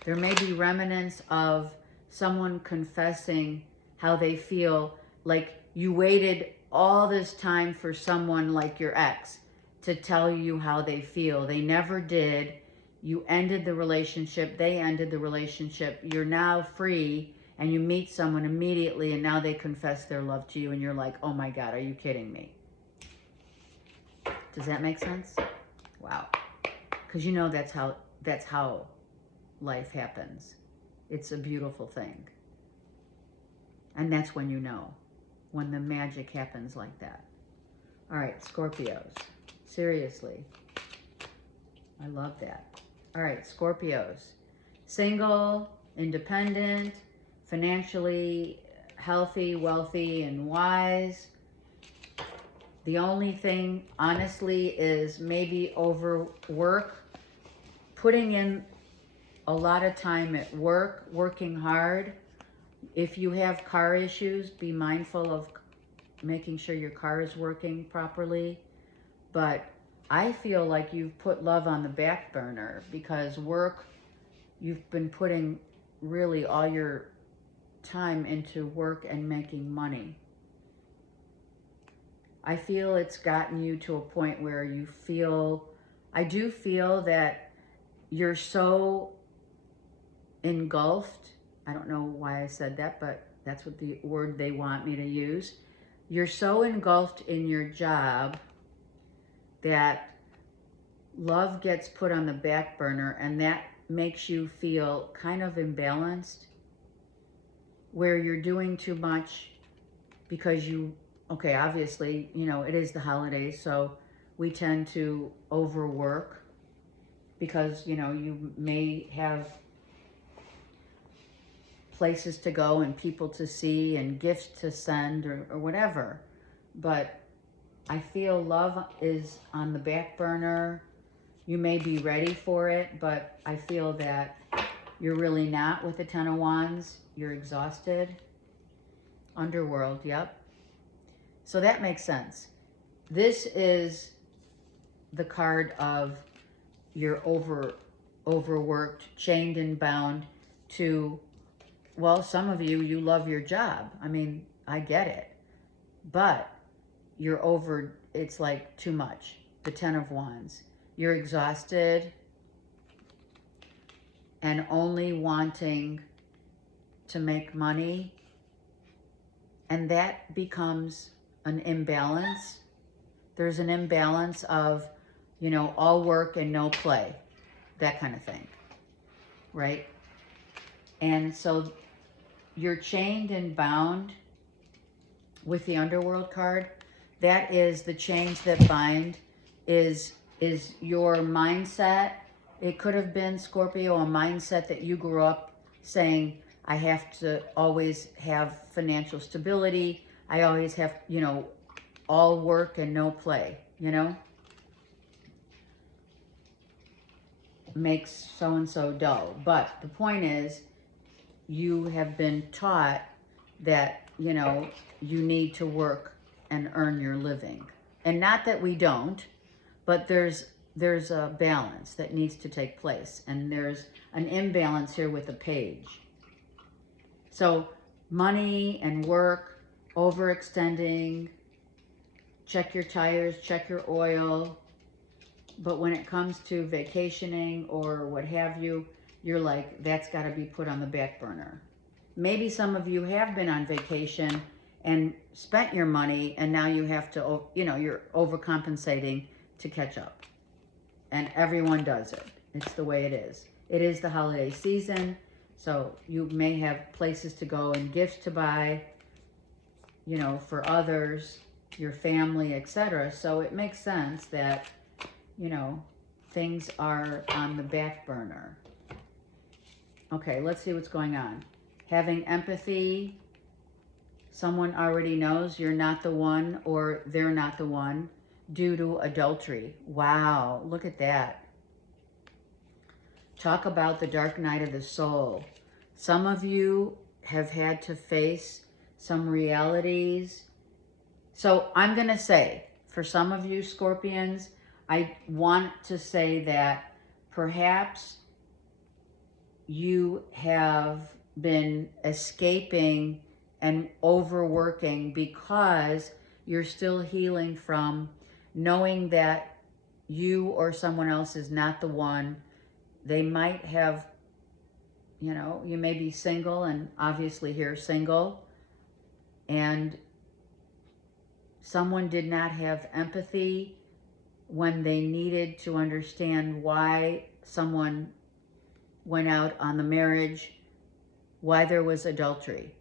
There may be remnants of someone confessing how they feel, like you waited all this time for someone like your ex, to tell you how they feel. They never did. You ended the relationship. They ended the relationship. You're now free, and you meet someone immediately, and now they confess their love to you, and you're like, oh my God, are you kidding me? Does that make sense? Wow. Because you know that's how life happens. It's a beautiful thing. And that's when you know, when the magic happens like that. All right, Scorpios. Seriously. I love that. All right, Scorpios. Single, independent, financially healthy, wealthy, and wise. The only thing, honestly, is maybe overwork. Putting in a lot of time at work, working hard. If you have car issues, be mindful of making sure your car is working properly. But I feel like you've put love on the back burner because work, you've been putting really all your time into work and making money. I feel it's gotten you to a point where you feel, I do feel that you're so engulfed. I don't know why I said that, but that's what the word they want me to use. You're so engulfed in your job that love gets put on the back burner, and that makes you feel kind of imbalanced, where you're doing too much because you, okay, obviously, you know, it is the holidays, so we tend to overwork because, you know, you may have places to go and people to see and gifts to send or whatever. But I feel love is on the back burner. You may be ready for it, but I feel that you're really not with the Ten of Wands. You're exhausted. Underworld, yep. So that makes sense. This is the card of you're overworked, chained and bound to, well, some of you, you love your job. I mean, I get it. But you're over, it's like too much. The Ten of Wands. You're exhausted and only wanting to make money. And that becomes an imbalance. There's an imbalance of, you know, all work and no play. That kind of thing. Right? And so you're chained and bound with the Underworld card. That is the chains that bind, is your mindset. It could have been, Scorpio, a mindset that you grew up saying, I have to always have financial stability. I always have, you know, all work and no play, you know? Makes so-and-so dull. But the point is, you have been taught that, you know, you need to work and earn your living. And not that we don't, but there's a balance that needs to take place. And there's an imbalance here with the page. So money and work, overextending, check your tires, check your oil. But when it comes to vacationing or what have you, you're like, that's got to be put on the back burner. Maybe some of you have been on vacation and spent your money, and now you have to, you know, you're overcompensating to catch up. And everyone does it. It's the way it is. It is the holiday season, so you may have places to go and gifts to buy, you know, for others, your family, etc. So it makes sense that, you know, things are on the back burner. Okay, let's see what's going on. Having empathy. Someone already knows you're not the one or they're not the one due to adultery. Wow, look at that. Talk about the dark night of the soul. Some of you have had to face some realities. So I'm going to say, for some of you Scorpions, I want to say that perhaps you have been escaping and overworking because you're still healing from knowing that you or someone else is not the one. They might have, you know, you may be single, and obviously here single, and someone did not have empathy when they needed to understand why someone went out on the marriage, why there was adultery.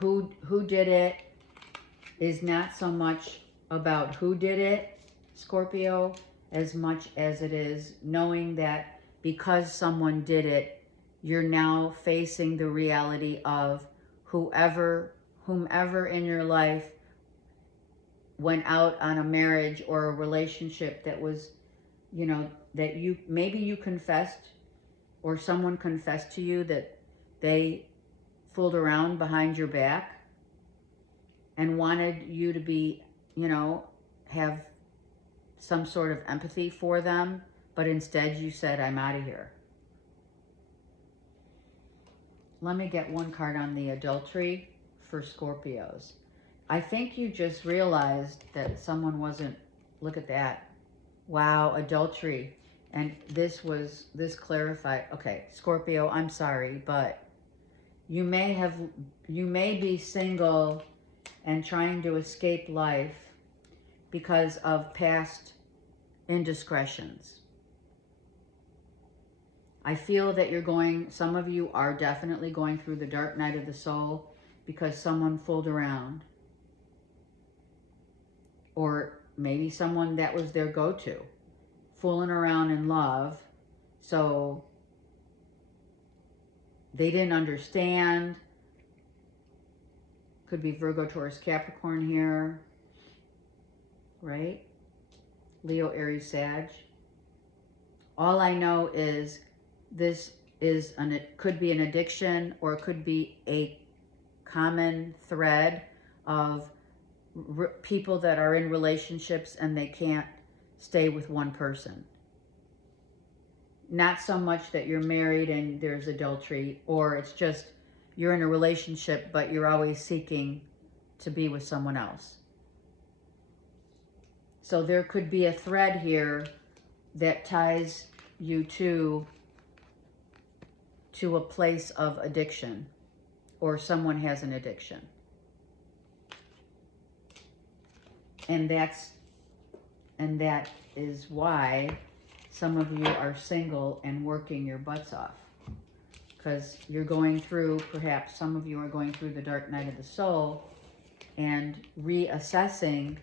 Who did it is not so much about who did it, Scorpio, as much as it is knowing that because someone did it, you're now facing the reality of whomever in your life went out on a marriage or a relationship that was, you know, that you, maybe you confessed or someone confessed to you that they fooled around behind your back and wanted you to be, you know, have some sort of empathy for them, but instead you said, I'm out of here. Let me get one card on the adultery for Scorpios. I think you just realized that someone wasn't, look at that. Wow, adultery. And this clarified, okay, Scorpio, I'm sorry, but you may be single and trying to escape life because of past indiscretions. I feel that some of you are definitely going through the dark night of the soul because someone fooled around. Or maybe someone that was their go-to, fooling around in love. So they didn't understand. Could be Virgo, Taurus, Capricorn here, right? Leo, Aries, Sag. All I know is it could be an addiction, or it could be a common thread of people that are in relationships and they can't stay with one person. Not so much that you're married and there's adultery, or it's just you're in a relationship but you're always seeking to be with someone else. So there could be a thread here that ties you to a place of addiction, or someone has an addiction. And that is why some of you are single and working your butts off. Because you're going through, perhaps some of you are going through the dark night of the soul and reassessing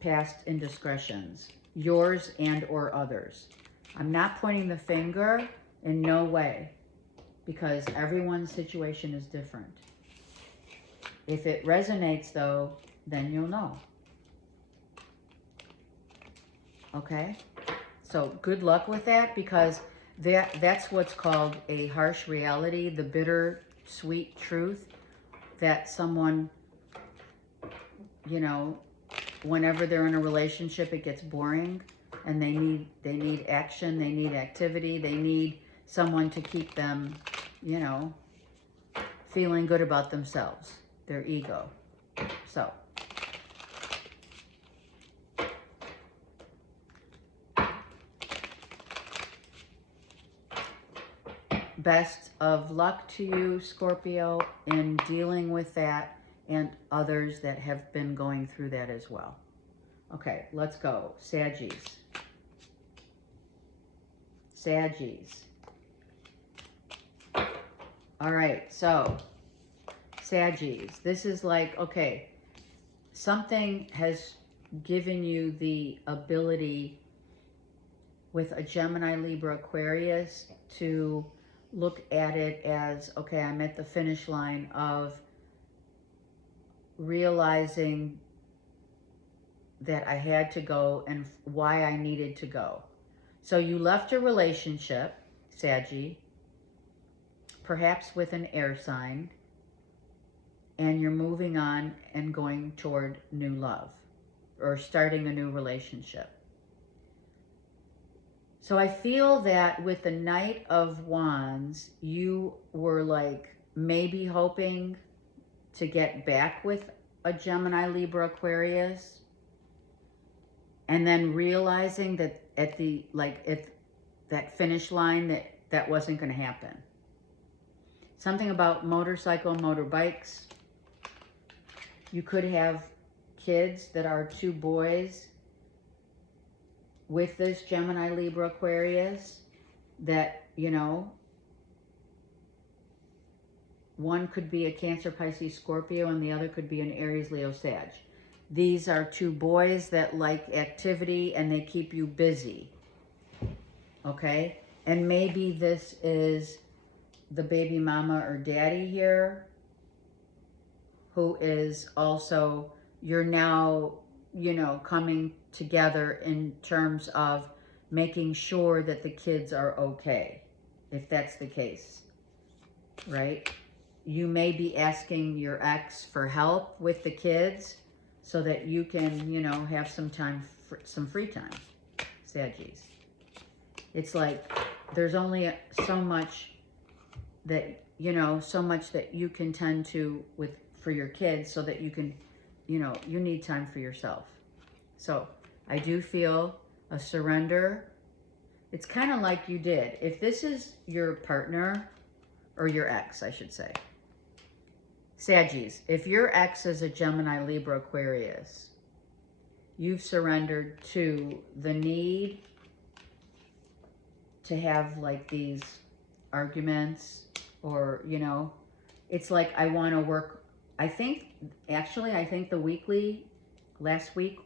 past indiscretions, yours and or others. I'm not pointing the finger in no way, because everyone's situation is different. If it resonates though, then you'll know. Okay? So good luck with that, because that's what's called a harsh reality, the bitter, sweet truth that someone, you know, whenever they're in a relationship, it gets boring and they need action, they need activity, they need someone to keep them, you know, feeling good about themselves, their ego. So best of luck to you, Scorpio, in dealing with that and others that have been going through that as well. Okay, let's go. Saggies. Saggies. All right, so Saggies. This is like, okay, something has given you the ability with a Gemini, Libra, Aquarius to look at it as, okay, I'm at the finish line of realizing that I had to go and why I needed to go. So you left a relationship, Saggy, perhaps with an air sign, and you're moving on and going toward new love or starting a new relationship. So I feel that with the Knight of Wands, you were like maybe hoping to get back with a Gemini, Libra, Aquarius. and then realizing that at that finish line that wasn't going to happen. Something about motorcycle and motorbikes. You could have kids that are two boys with this Gemini, Libra, Aquarius that, you know, one could be a Cancer, Pisces, Scorpio, and the other could be an Aries, Leo, Sag. These are two boys that like activity and they keep you busy. Okay? And maybe this is the baby mama or daddy here who is also, you're now, you know, coming together in terms of making sure that the kids are okay, if that's the case, right? You may be asking your ex for help with the kids so that you can, you know, have some time, some free time, Saggies. It's like there's only so much that, you know, so much that you can tend to for your kids so that you can, you know, you need time for yourself. So I do feel a surrender. It's kind of like you did. If this is your partner, or your ex, I should say. Saggies, if your ex is a Gemini, Libra, Aquarius, you've surrendered to the need to have like these arguments, or, you know, it's like I want to work. I think the weekly last week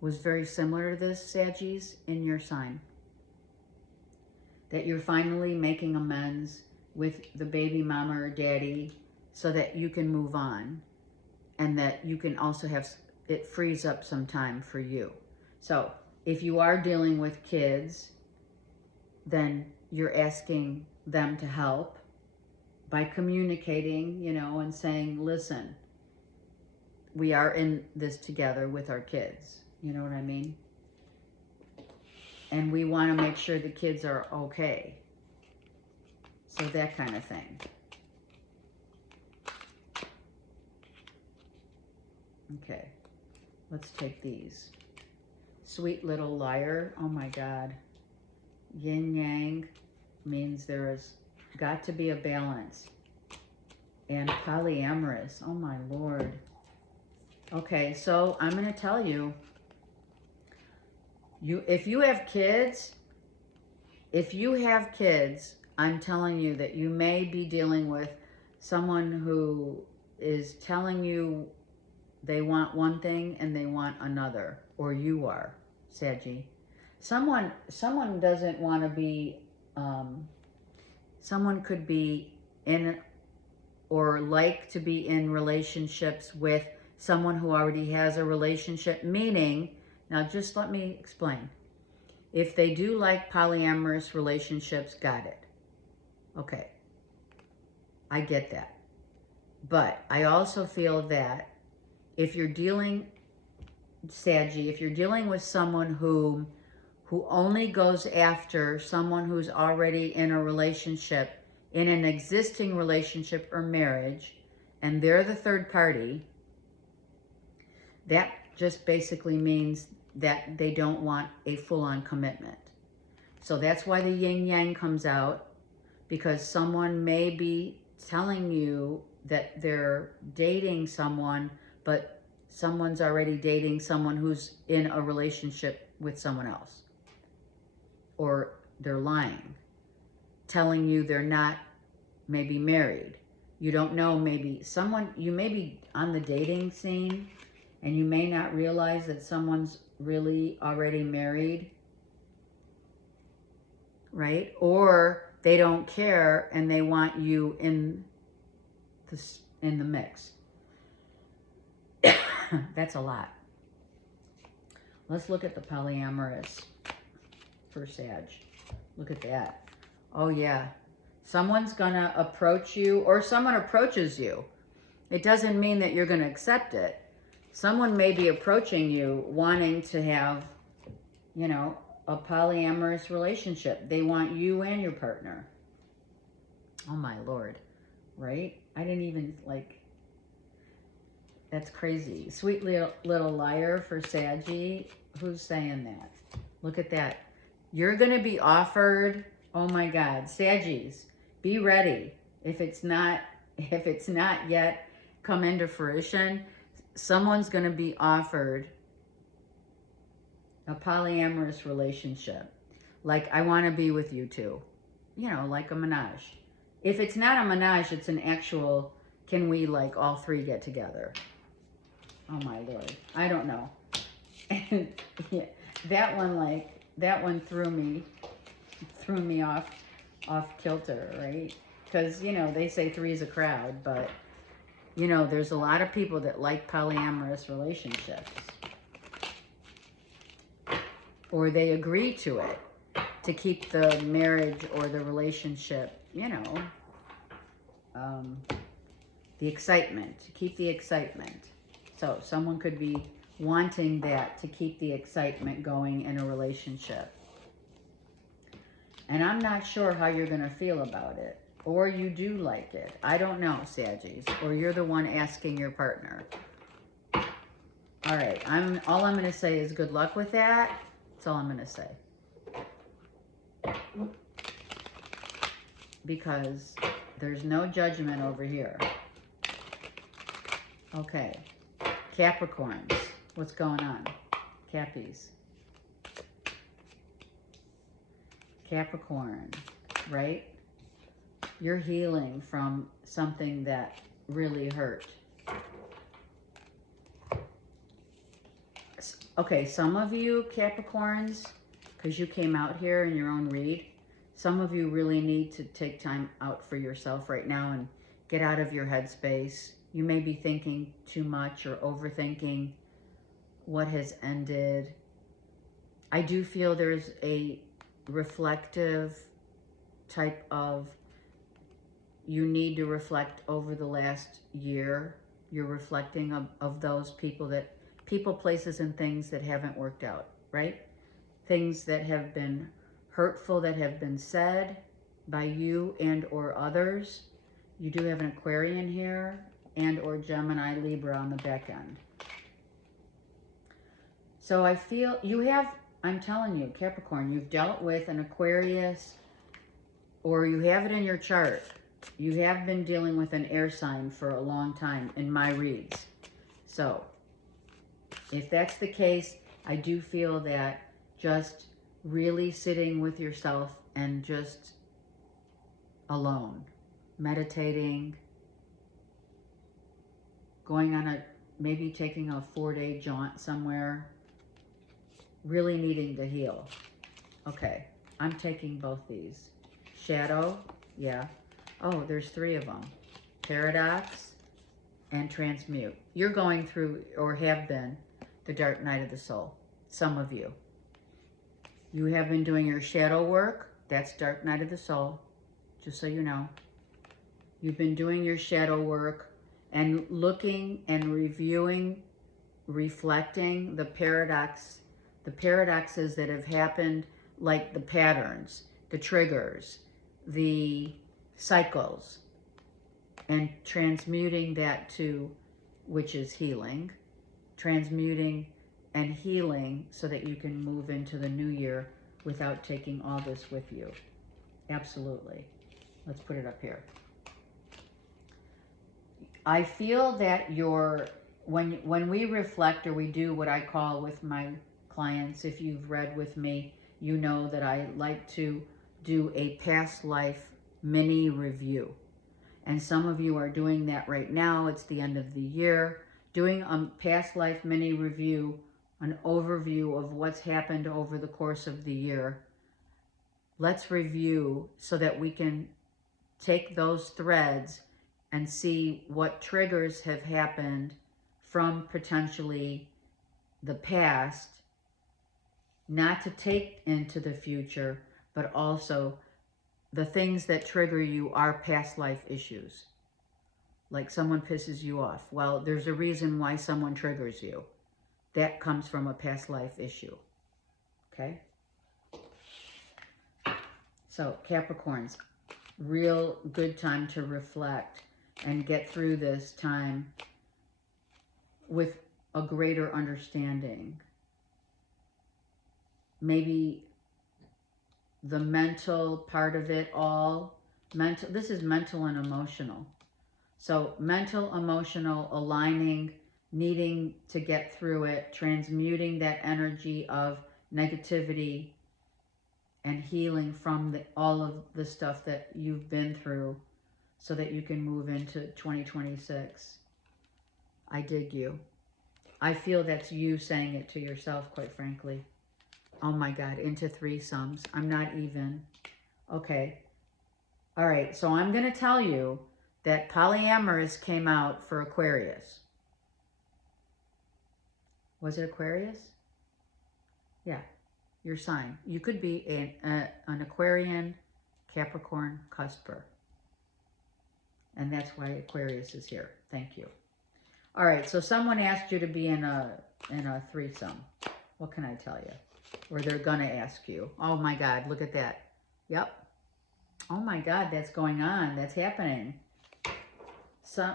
was very similar to this, Saggies, in your sign. That you're finally making amends with the baby mama or daddy so that you can move on, and that you can also have, it frees up some time for you. So if you are dealing with kids, then you're asking them to help by communicating, you know, and saying, listen, we are in this together with our kids. You know what I mean? And we want to make sure the kids are okay. So that kind of thing. Okay, let's take these. Sweet little liar. Oh my God. Yin yang means there has got to be a balance. And polyamorous. Oh my Lord. Okay, so I'm going to tell you, if you have kids, I'm telling you that you may be dealing with someone who is telling you they want one thing and they want another, or you are, Saggy. Someone doesn't want to be, someone could be in or like to be in relationships with someone who already has a relationship, meaning, now just let me explain. If they do like polyamorous relationships, got it. Okay, I get that. But I also feel that if you're dealing, Saggy, if you're dealing with someone who only goes after someone who's already in a relationship, in an existing relationship or marriage, and they're the third party, that just basically means that they don't want a full-on commitment. So that's why the yin-yang comes out, because someone may be telling you that they're dating someone, but someone's already dating someone who's in a relationship with someone else. Or they're lying, telling you they're not maybe married. You don't know, maybe you may be on the dating scene and you may not realize that someone's really already married, right? Or they don't care and they want you in the mix. That's a lot. Let's look at the polyamorous for Sag. Look at that. Oh yeah. Someone's gonna approach you, or someone approaches you. It doesn't mean that you're gonna accept it. Someone may be approaching you wanting to have, you know, a polyamorous relationship. They want you and your partner. Oh my Lord, right? I didn't even that's crazy. Sweet little liar for Saggy. Who's saying that? Look at that. You're going to be offered, oh my God, Saggies, be ready. If it's not yet come into fruition, someone's going to be offered a polyamorous relationship. Like, I want to be with you too. You know, like a menage. If it's not a menage, it's an actual, can we like all three get together? Oh my Lord. I don't know. And yeah, that one threw me off kilter, right? Because, you know, they say three's a crowd, but, you know, there's a lot of people that like polyamorous relationships. Or they agree to it to keep the marriage or the relationship, you know, the excitement, to keep the excitement. So someone could be wanting that to keep the excitement going in a relationship. And I'm not sure how you're going to feel about it. Or you do like it. I don't know, Saggies. Or you're the one asking your partner. All right. All I'm going to say is good luck with that. That's all I'm going to say. Because there's no judgment over here. Okay. Capricorns. What's going on? Cappies. Capricorn, right? You're healing from something that really hurt. Okay, some of you Capricorns, because you came out here in your own read, some of you really need to take time out for yourself right now and get out of your headspace. You may be thinking too much or overthinking what has ended. I do feel there's a reflective type of, you need to reflect over the last year. You're reflecting of those people, places, and things that haven't worked out, right? Things that have been hurtful, that have been said by you and or others. You do have an Aquarian here and or Gemini, Libra on the back end. So I feel you have, I'm telling you, Capricorn, you've dealt with an Aquarius, or you have it in your chart. You have been dealing with an air sign for a long time in my reads. So if that's the case, I do feel that just really sitting with yourself and just alone, meditating, going on maybe taking a 4-day jaunt somewhere, really needing to heal. Okay, I'm taking both these. Shadow, yeah. Oh, there's 3 of them. Paradox and Transmute. You're going through, or have been, the dark night of the soul. Some of you. You have been doing your shadow work. That's dark night of the soul, just so you know. You've been doing your shadow work and looking and reviewing, reflecting the paradoxes that have happened, like the patterns, the triggers, the cycles, and transmuting that to, which is healing, transmuting and healing so that you can move into the new year without taking all this with you. Absolutely. Let's put it up here. I feel that when we reflect, or we do what I call with my clients, if you've read with me, you know that I like to do a past life mini review. And some of you are doing that right now. It's the end of the year. Doing a past life mini review, an overview of what's happened over the course of the year. Let's review so that we can take those threads and see what triggers have happened from potentially the past, not to take into the future, but also the things that trigger you are past life issues. Like someone pisses you off. Well, there's a reason why someone triggers you. That comes from a past life issue. Okay? So, Capricorns, real good time to reflect and get through this time with a greater understanding. maybe the mental part of it all. This is mental and emotional. So mental, emotional, aligning, needing to get through it, transmuting that energy of negativity and healing from all of the stuff that you've been through so that you can move into 2026. I dig you. I feel that's you saying it to yourself, quite frankly. Oh my God, into threesomes. I'm not even. Okay. All right, so I'm going to tell you that polyamorous came out for Aquarius. Was it Aquarius? Yeah, your sign. You could be an Aquarian, Capricorn, cusper. And that's why Aquarius is here. Thank you. All right, so someone asked you to be in a threesome. What can I tell you? Or they're going to ask you. Oh my God, look at that. Yep. Oh my God, that's going on. That's happening. So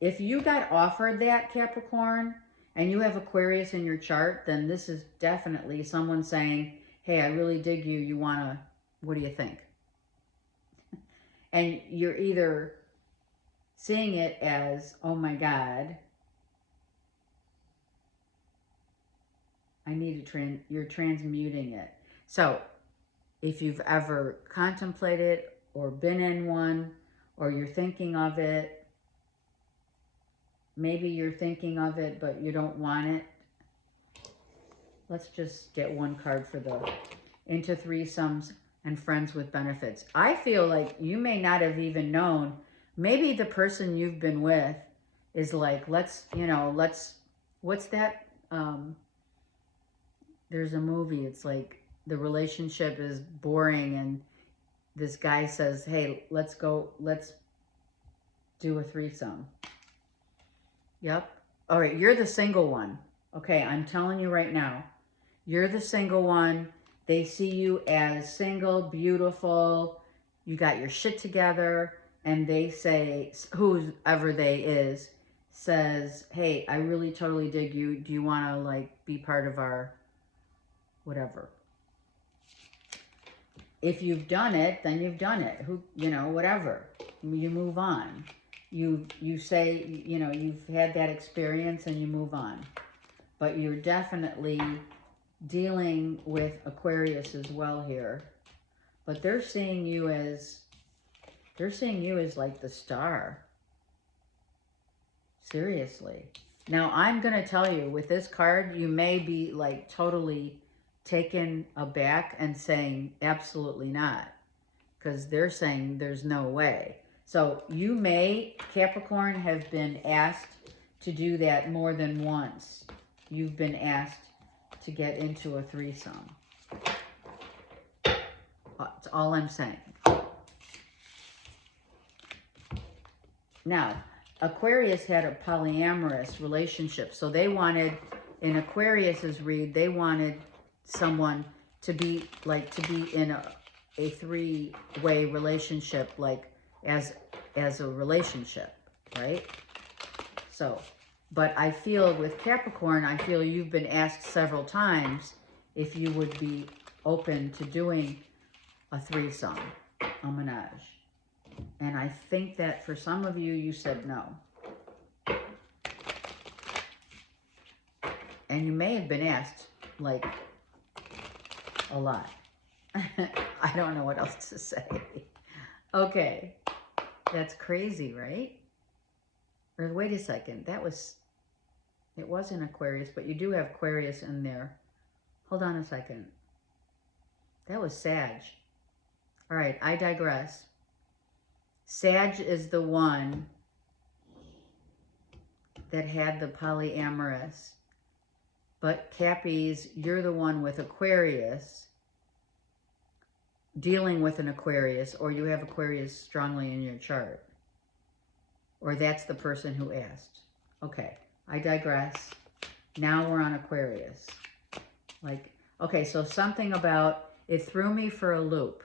if you got offered that, Capricorn, and you have Aquarius in your chart, then this is definitely someone saying, hey, I really dig you. You want to, what do you think? And you're either seeing it as, oh my God, I need to you're transmuting it. So if you've ever contemplated or been in one, or you're thinking of it, maybe you're thinking of it, but you don't want it. Let's just get one card for the into threesomes and friends with benefits. I feel like you may not have even known. Maybe the person you've been with is like, what's that? There's a movie. It's like the relationship is boring and this guy says, hey, let's do a threesome. Yep. All right, you're the single one. Okay, I'm telling you right now, you're the single one. They see you as single, beautiful, you got your shit together, and they say, whoever they is, says, hey, I really totally dig you. Do you want to like be part of our whatever? If you've done it, then you've done it. Whatever. You move on. You say, you've had that experience and you move on. But you're definitely dealing with Aquarius as well here. But they're seeing you as like the star. Seriously. Now, I'm going to tell you, with this card, you may be like totally taken aback and saying, absolutely not. Because they're saying there's no way. So you may, Capricorn, have been asked to do that more than once. You've been asked to get into a threesome. That's all I'm saying. Now, Aquarius had a polyamorous relationship. So they wanted, in Aquarius's read, they wanted someone to be in a three-way relationship, like as a relationship, right? So, but I feel with Capricorn, I feel you've been asked several times if you would be open to doing a threesome, a menage. And I think that for some of you, you said no. And you may have been asked, like, a lot. I don't know what else to say. Okay. That's crazy, right? Or wait a second. It wasn't Aquarius, but you do have Aquarius in there. Hold on a second. That was Sag. All right, I digress. Sag is the one that had the polyamorous. But Cappies, you're the one with Aquarius, dealing with an Aquarius, or you have Aquarius strongly in your chart. Or that's the person who asked. Okay, I digress. Now we're on Aquarius. Like, okay, so something about, it threw me for a loop.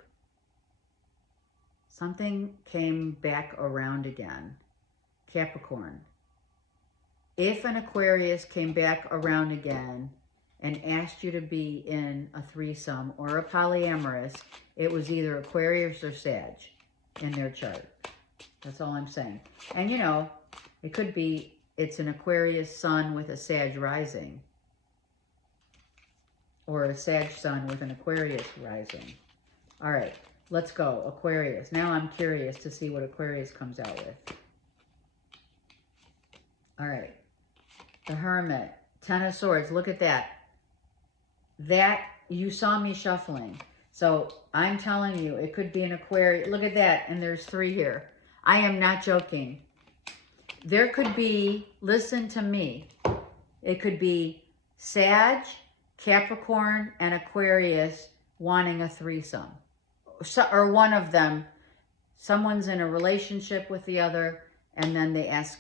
Something came back around again. Capricorn. If an Aquarius came back around again and asked you to be in a threesome or a polyamorous, it was either Aquarius or Sag in their chart. That's all I'm saying. And you know, it could be it's an Aquarius sun with a Sag rising, or a Sag sun with an Aquarius rising. All right, let's go, Aquarius. Now I'm curious to see what Aquarius comes out with. All right, the Hermit, Ten of Swords, look at that. That, you saw me shuffling. So I'm telling you, it could be an Aquarius. Look at that, and there's 3 here. I am not joking. There could be, listen to me, it could be Sag, Capricorn, and Aquarius wanting a threesome. So, or one of them, someone's in a relationship with the other, and then they ask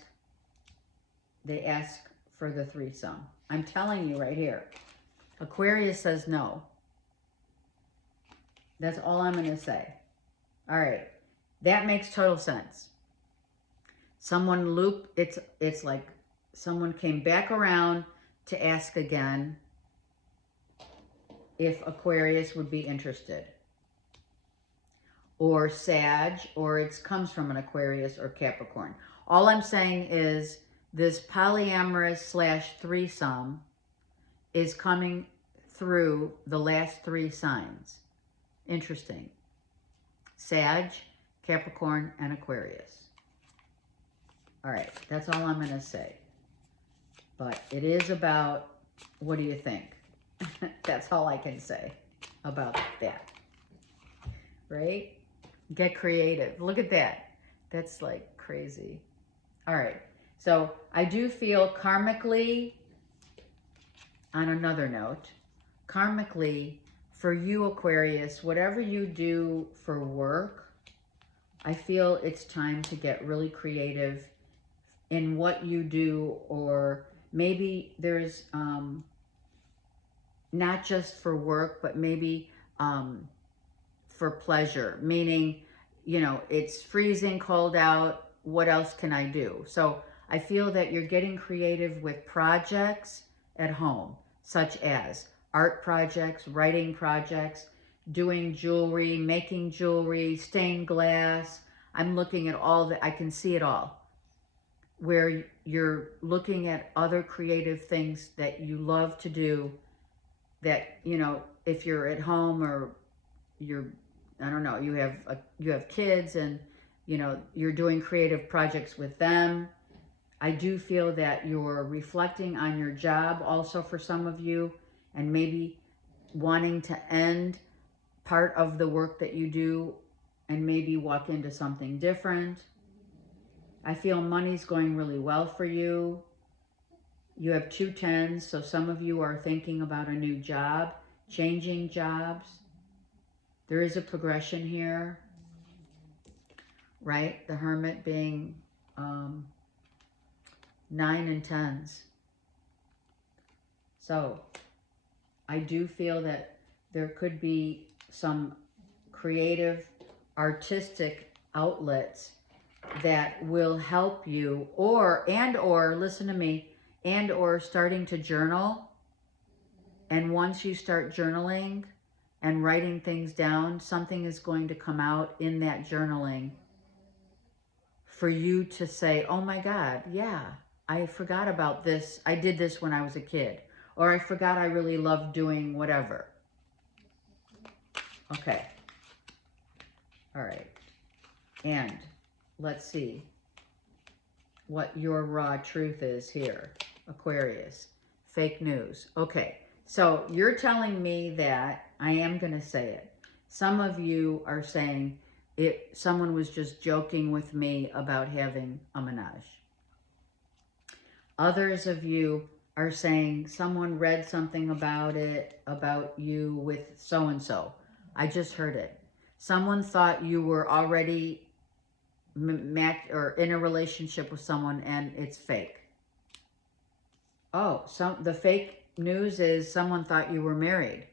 for the threesome. I'm telling you right here. Aquarius says no. That's all I'm going to say. All right. That makes total sense. Someone looped, it's like someone came back around to ask again if Aquarius would be interested. Or Sag, or it comes from an Aquarius or Capricorn. All I'm saying is this polyamorous / threesome is coming through the last 3 signs. Interesting. Sag, Capricorn, and Aquarius. All right, that's all I'm going to say. But it is about, what do you think? That's all I can say about that. Right? Get creative. Look at that. That's like crazy. All right. So I do feel karmically, on another note, karmically, for you, Aquarius, whatever you do for work, I feel it's time to get really creative in what you do, or maybe there's not just for work, but maybe for pleasure, meaning, you know, it's freezing cold out, what else can I do? So I feel that you're getting creative with projects at home, such as art projects, writing projects, doing jewelry, making jewelry, stained glass. I'm looking at all that, I can see it all. Where you're looking at other creative things that you love to do, that, you know, if you're at home or you're, I don't know, you have kids and, you know, you're doing creative projects with them. I do feel that you're reflecting on your job also for some of you, and maybe wanting to end part of the work that you do and maybe walk into something different. I feel money's going really well for you. You have 2 tens, so some of you are thinking about a new job, changing jobs. There is a progression here, right? The Hermit being 9 and 10s. So I do feel that there could be some creative, artistic outlets that will help you, or listen to me, and or starting to journal. And once you start journaling and writing things down, something is going to come out in that journaling for you to say, oh my God, yeah, I forgot about this. I did this when I was a kid. Or I forgot I really loved doing whatever. Okay. All right. And let's see what your raw truth is here, Aquarius. Fake news. Okay. So you're telling me that, I am going to say it. Some of you are saying someone was just joking with me about having a menage. Others of you are saying someone read something about you with so-and-so. I just heard it. Someone thought you were already or in a relationship with someone, and it's fake. Oh, the fake news is someone thought you were married.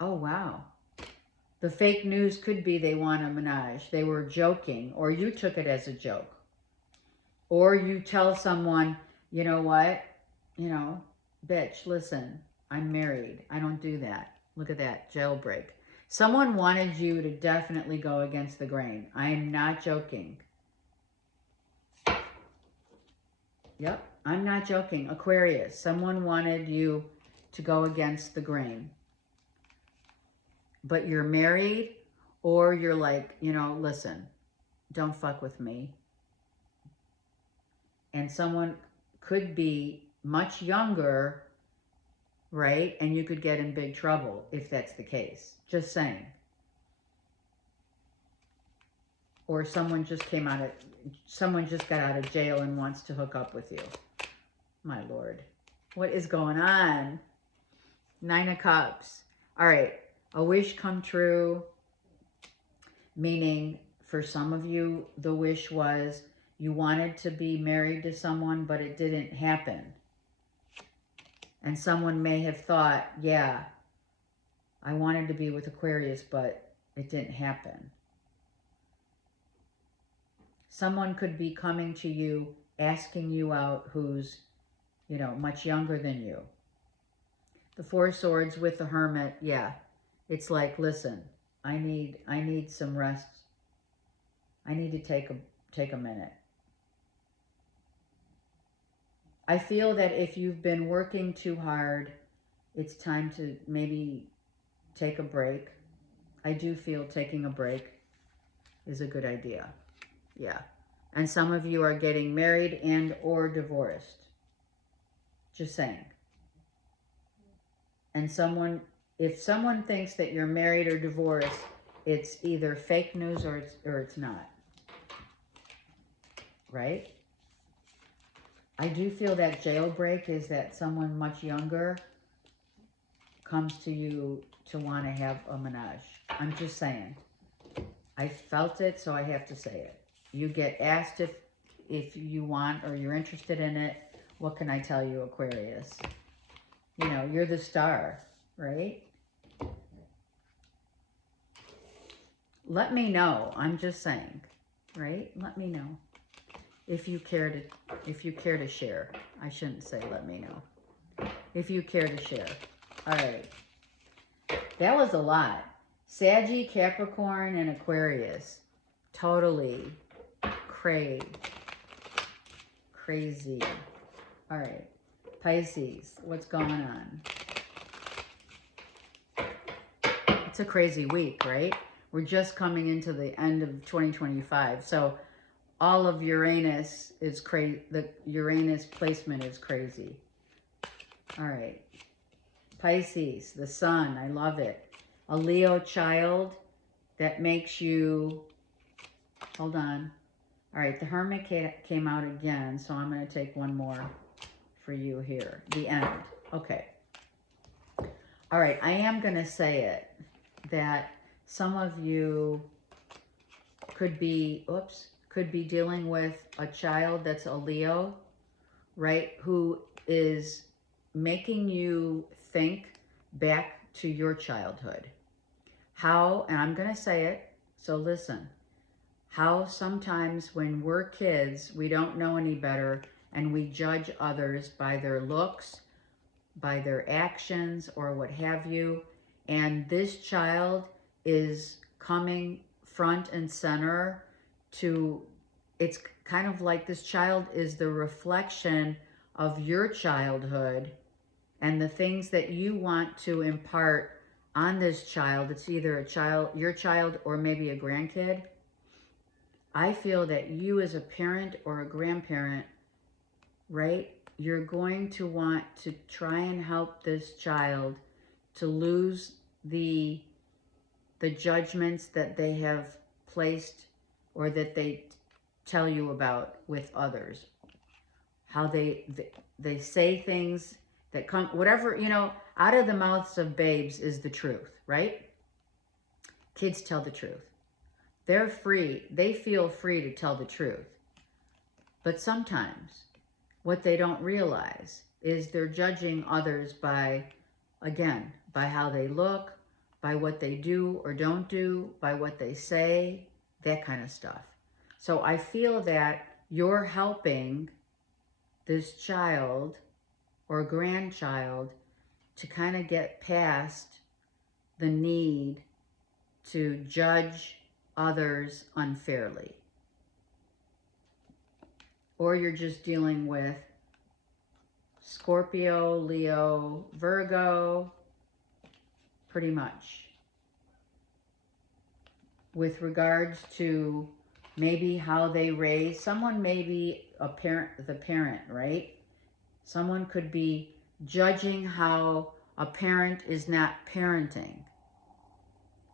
Oh, wow. The fake news could be they want a menage. They were joking, or you took it as a joke. Or you tell someone, you know what, you know, Bitch, listen, I'm married. I don't do that. Look at that, jailbreak. Someone wanted you to definitely go against the grain. I am not joking. Yep, I'm not joking. Aquarius, someone wanted you to go against the grain. But you're married, or you're like, you know, listen, don't fuck with me. And someone could be much younger, right? And you could get in big trouble if that's the case. Just saying. Or someone just got out of jail and wants to hook up with you. My Lord. What is going on? 9 of Cups. All right. A wish come true. Meaning, for some of you, the wish was you wanted to be married to someone, but it didn't happen. And someone may have thought, yeah, I wanted to be with Aquarius, but it didn't happen. Someone could be coming to you, asking you out, who's, you know, much younger than you. The Four of Swords with the Hermit, yeah. It's like, listen, I need some rest. I need to take a minute. I feel that if you've been working too hard, it's time to maybe take a break. I do feel taking a break is a good idea. Yeah. And some of you are getting married and or divorced. Just saying. And if someone thinks that you're married or divorced, it's either fake news or it's not. Right? I do feel that jailbreak is that someone much younger comes to you to want to have a menage. I'm just saying. I felt it, so I have to say it. You get asked if you want or you're interested in it. What can I tell you, Aquarius? You know, you're the star, right? Let me know. I'm just saying, right? Let me know if you care to share. I shouldn't say let me know. If you care to share. All right. That was a lot. Saggy, Capricorn, and Aquarius. Totally crazy. All right. Pisces, what's going on? It's a crazy week, right? We're just coming into the end of 2025. So all of Uranus is crazy. The Uranus placement is crazy. All right. Pisces, the sun, I love it. A Leo child that makes you, hold on. All right, the Hermit came out again, so I'm going to take one more for you here. The end. Okay. All right, I am going to say it, that some of you could be dealing with a child that's a Leo, right, who is making you think back to your childhood. How, and I'm going to say it, so listen, how sometimes when we're kids, we don't know any better and we judge others by their looks, by their actions, or what have you. And this child is coming front and center to, it's kind of like this child is the reflection of your childhood and the things that you want to impart on this child. It's either your child, or maybe a grandkid. I feel that you as a parent or a grandparent, right, you're going to want to try and help this child to lose the judgments that they have placed or that they tell you about with others. How they say things that come, whatever, you know, out of the mouths of babes is the truth, right? Kids tell the truth. They're free. They feel free to tell the truth. But sometimes what they don't realize is they're judging others by, again, by how they look, by what they do or don't do, by what they say, that kind of stuff. So I feel that you're helping this child or grandchild to kind of get past the need to judge others unfairly. Or you're just dealing with Scorpio, Leo, Virgo, pretty much. With regards to maybe how they raise, someone may be a parent, the parent, right? Someone could be judging how a parent is not parenting.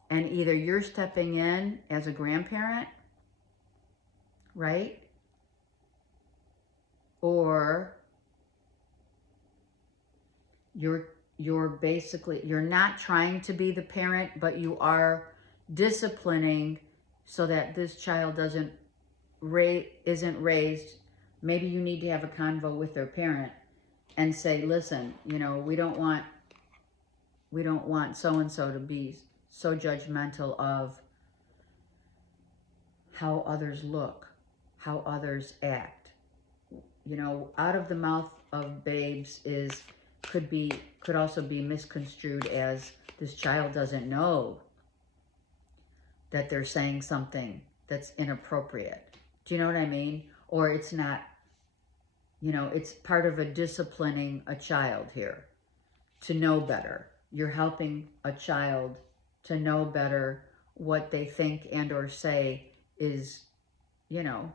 And either you're stepping in as a grandparent, right? Or you're basically, you're not trying to be the parent, but you are disciplining so that this child isn't raised. Maybe you need to have a convo with their parent and say, listen, you know, we don't want so-and-so to be so judgmental of how others look, how others act. You know, out of the mouth of babes could also be misconstrued as this child doesn't know that they're saying something that's inappropriate. Do you know what I mean? Or it's not, you know, it's part of a disciplining a child here to know better. You're helping a child to know better what they think and or say is, you know,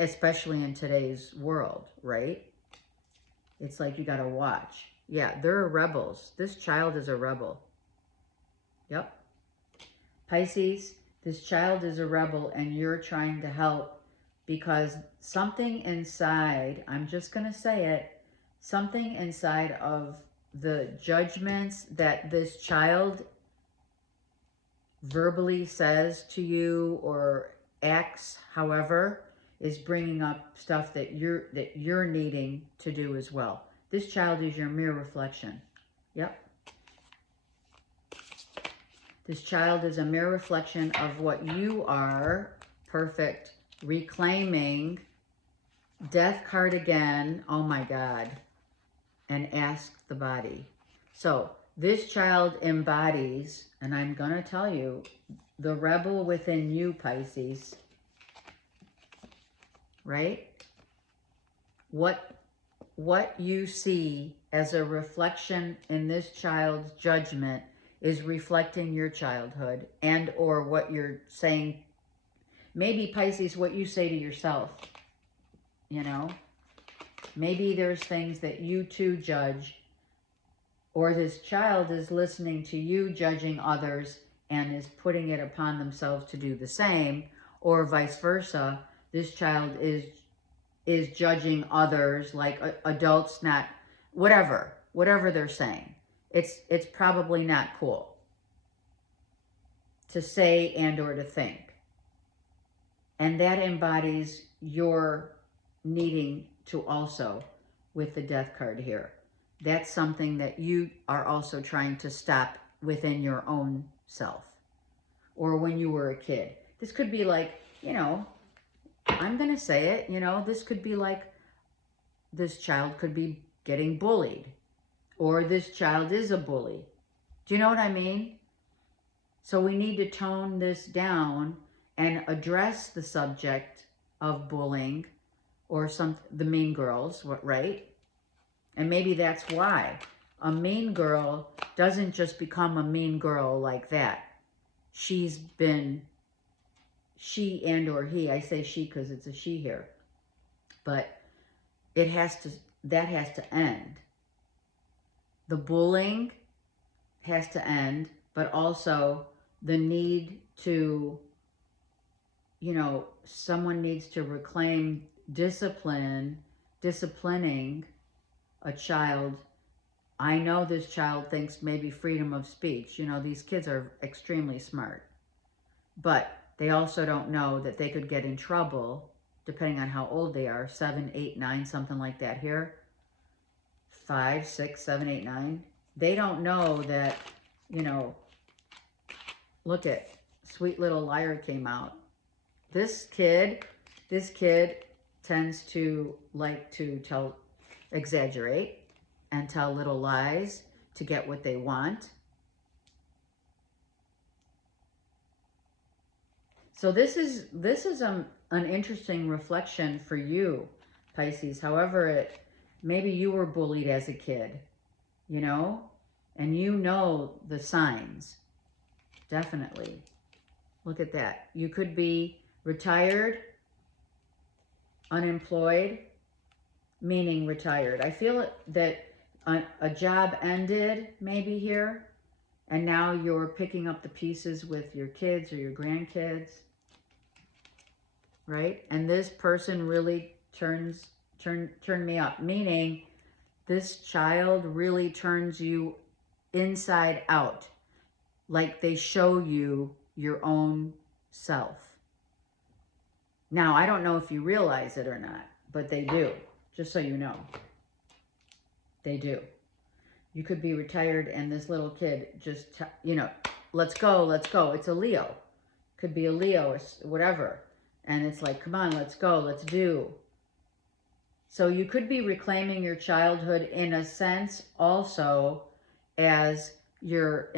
especially in today's world, right? It's like you got to watch. Yeah, they're rebels. This child is a rebel. Yep. Pisces, this child is a rebel and you're trying to help because something inside, I'm just going to say it, something inside of the judgments that this child verbally says to you or acts however is bringing up stuff that you're needing to do as well. This child is your mirror reflection. Yep. This child is a mirror reflection of what you are. Perfect. Reclaiming. Death card again. Oh my God. And ask the body. So this child embodies, and I'm going to tell you, the rebel within you, Pisces. Right? What you see as a reflection in this child's judgment is reflecting your childhood and or what you're saying. Maybe, Pisces, what you say to yourself, you know. Maybe there's things that you too judge, or this child is listening to you judging others and is putting it upon themselves to do the same, or vice versa. This child is judging others, like adults, not whatever they're saying. It's probably not cool to say and or to think. And that embodies your needing to also, with the death card here. That's something that you are also trying to stop within your own self. Or when you were a kid. This could be like, you know, I'm going to say it, you know, this could be like, this child could be getting bullied. Or this child is a bully. Do you know what I mean? So we need to tone this down and address the subject of bullying or the mean girls, right? And maybe that's why a mean girl doesn't just become a mean girl like that. She and or he, I say she because it's a she here, but that has to end. The bullying has to end, but also the need to, you know, someone needs to reclaim disciplining a child. I know this child thinks maybe freedom of speech. You know, these kids are extremely smart, but they also don't know that they could get in trouble depending on how old they are, 7, 8, 9, something like that here. 5, 6, 7, 8, 9. They don't know that, you know, look at Sweet Little Liar came out. This kid tends to like to exaggerate. and tell little lies to get what they want. So this is an interesting reflection for you, Pisces. However, maybe you were bullied as a kid, you know, and you know the signs. Definitely. Look at that. You could be retired, unemployed, meaning retired. I feel that a job ended maybe here, and now you're picking up the pieces with your kids or your grandkids, right? And this person really turned me up, meaning this child really turns you inside out, like they show you your own self. Now, I don't know if you realize it or not, but they do, just so you know. They do. You could be retired and this little kid just, you know, let's go, let's go. It's a Leo. Could be a Leo or whatever. And it's like, come on, let's go, let's do. So you could be reclaiming your childhood in a sense also, as you're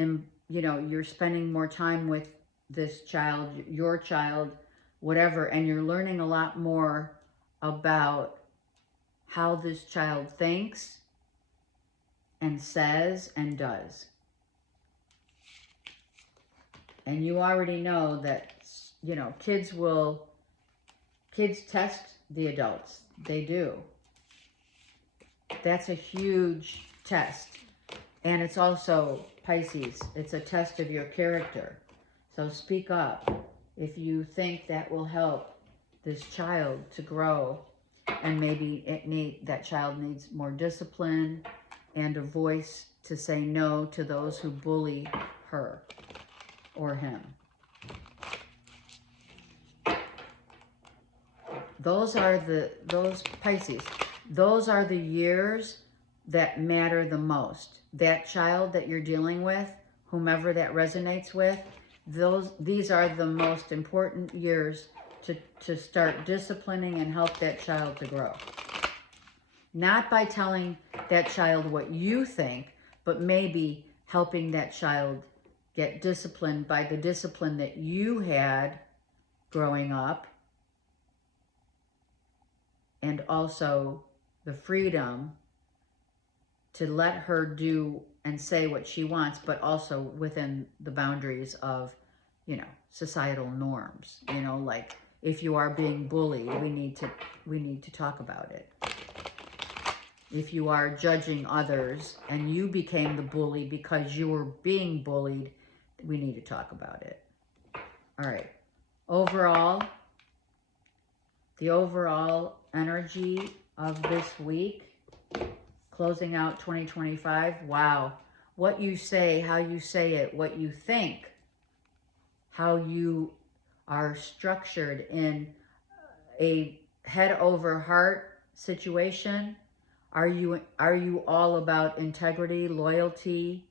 you're spending more time with this child, your child, whatever, and you're learning a lot more about how this child thinks and says and does. And you already know that, you know, kids test the adults. They do. That's a huge test. And it's also, Pisces, it's a test of your character. So speak up if you think that will help this child to grow, and maybe that child needs more discipline and a voice to say no to those who bully her or him. Those Pisces, those are the years that matter the most. That child that you're dealing with, whomever that resonates with, these are the most important years to start disciplining and help that child to grow. Not by telling that child what you think, but maybe helping that child get disciplined by the discipline that you had growing up, and also the freedom to let her do and say what she wants, but also within the boundaries of, you know, societal norms. You know, like if you are being bullied, we need to talk about it. If you are judging others and you became the bully because you were being bullied, we need to talk about it. All right. Overall, the overall energy of this week, closing out 2025, wow. What you say, how you say it, what you think, how you are structured in a head over heart situation. Are you all about integrity, loyalty,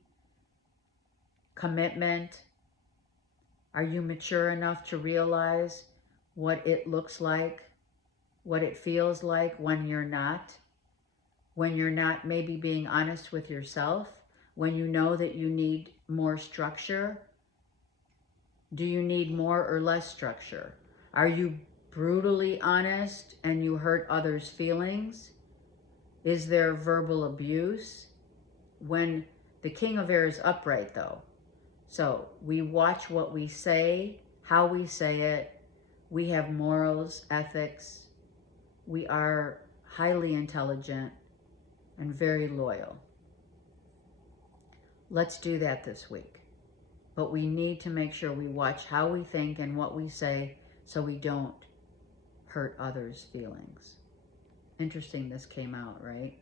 commitment? Are you mature enough to realize what it looks like, what it feels like when you're not? When you're not maybe being honest with yourself, when you know that you need more structure? Do you need more or less structure? Are you brutally honest and you hurt others' feelings? Is there verbal abuse? When the King of Air is upright though. So we watch what we say, how we say it. We have morals, ethics. We are highly intelligent and very loyal. Let's do that this week. But we need to make sure we watch how we think and what we say so we don't hurt others' feelings. Interesting this came out, right?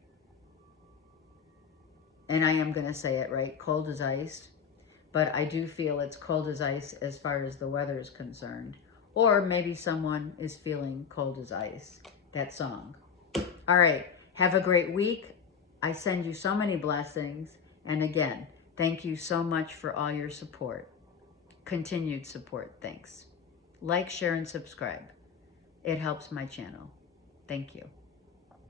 And I am going to say it, right? Cold as ice. But I do feel it's cold as ice as far as the weather is concerned. Or maybe someone is feeling cold as ice. That song. All right. Have a great week. I send you so many blessings. And again, thank you so much for all your support. Continued support. Thanks. Like, share, and subscribe. It helps my channel. Thank you.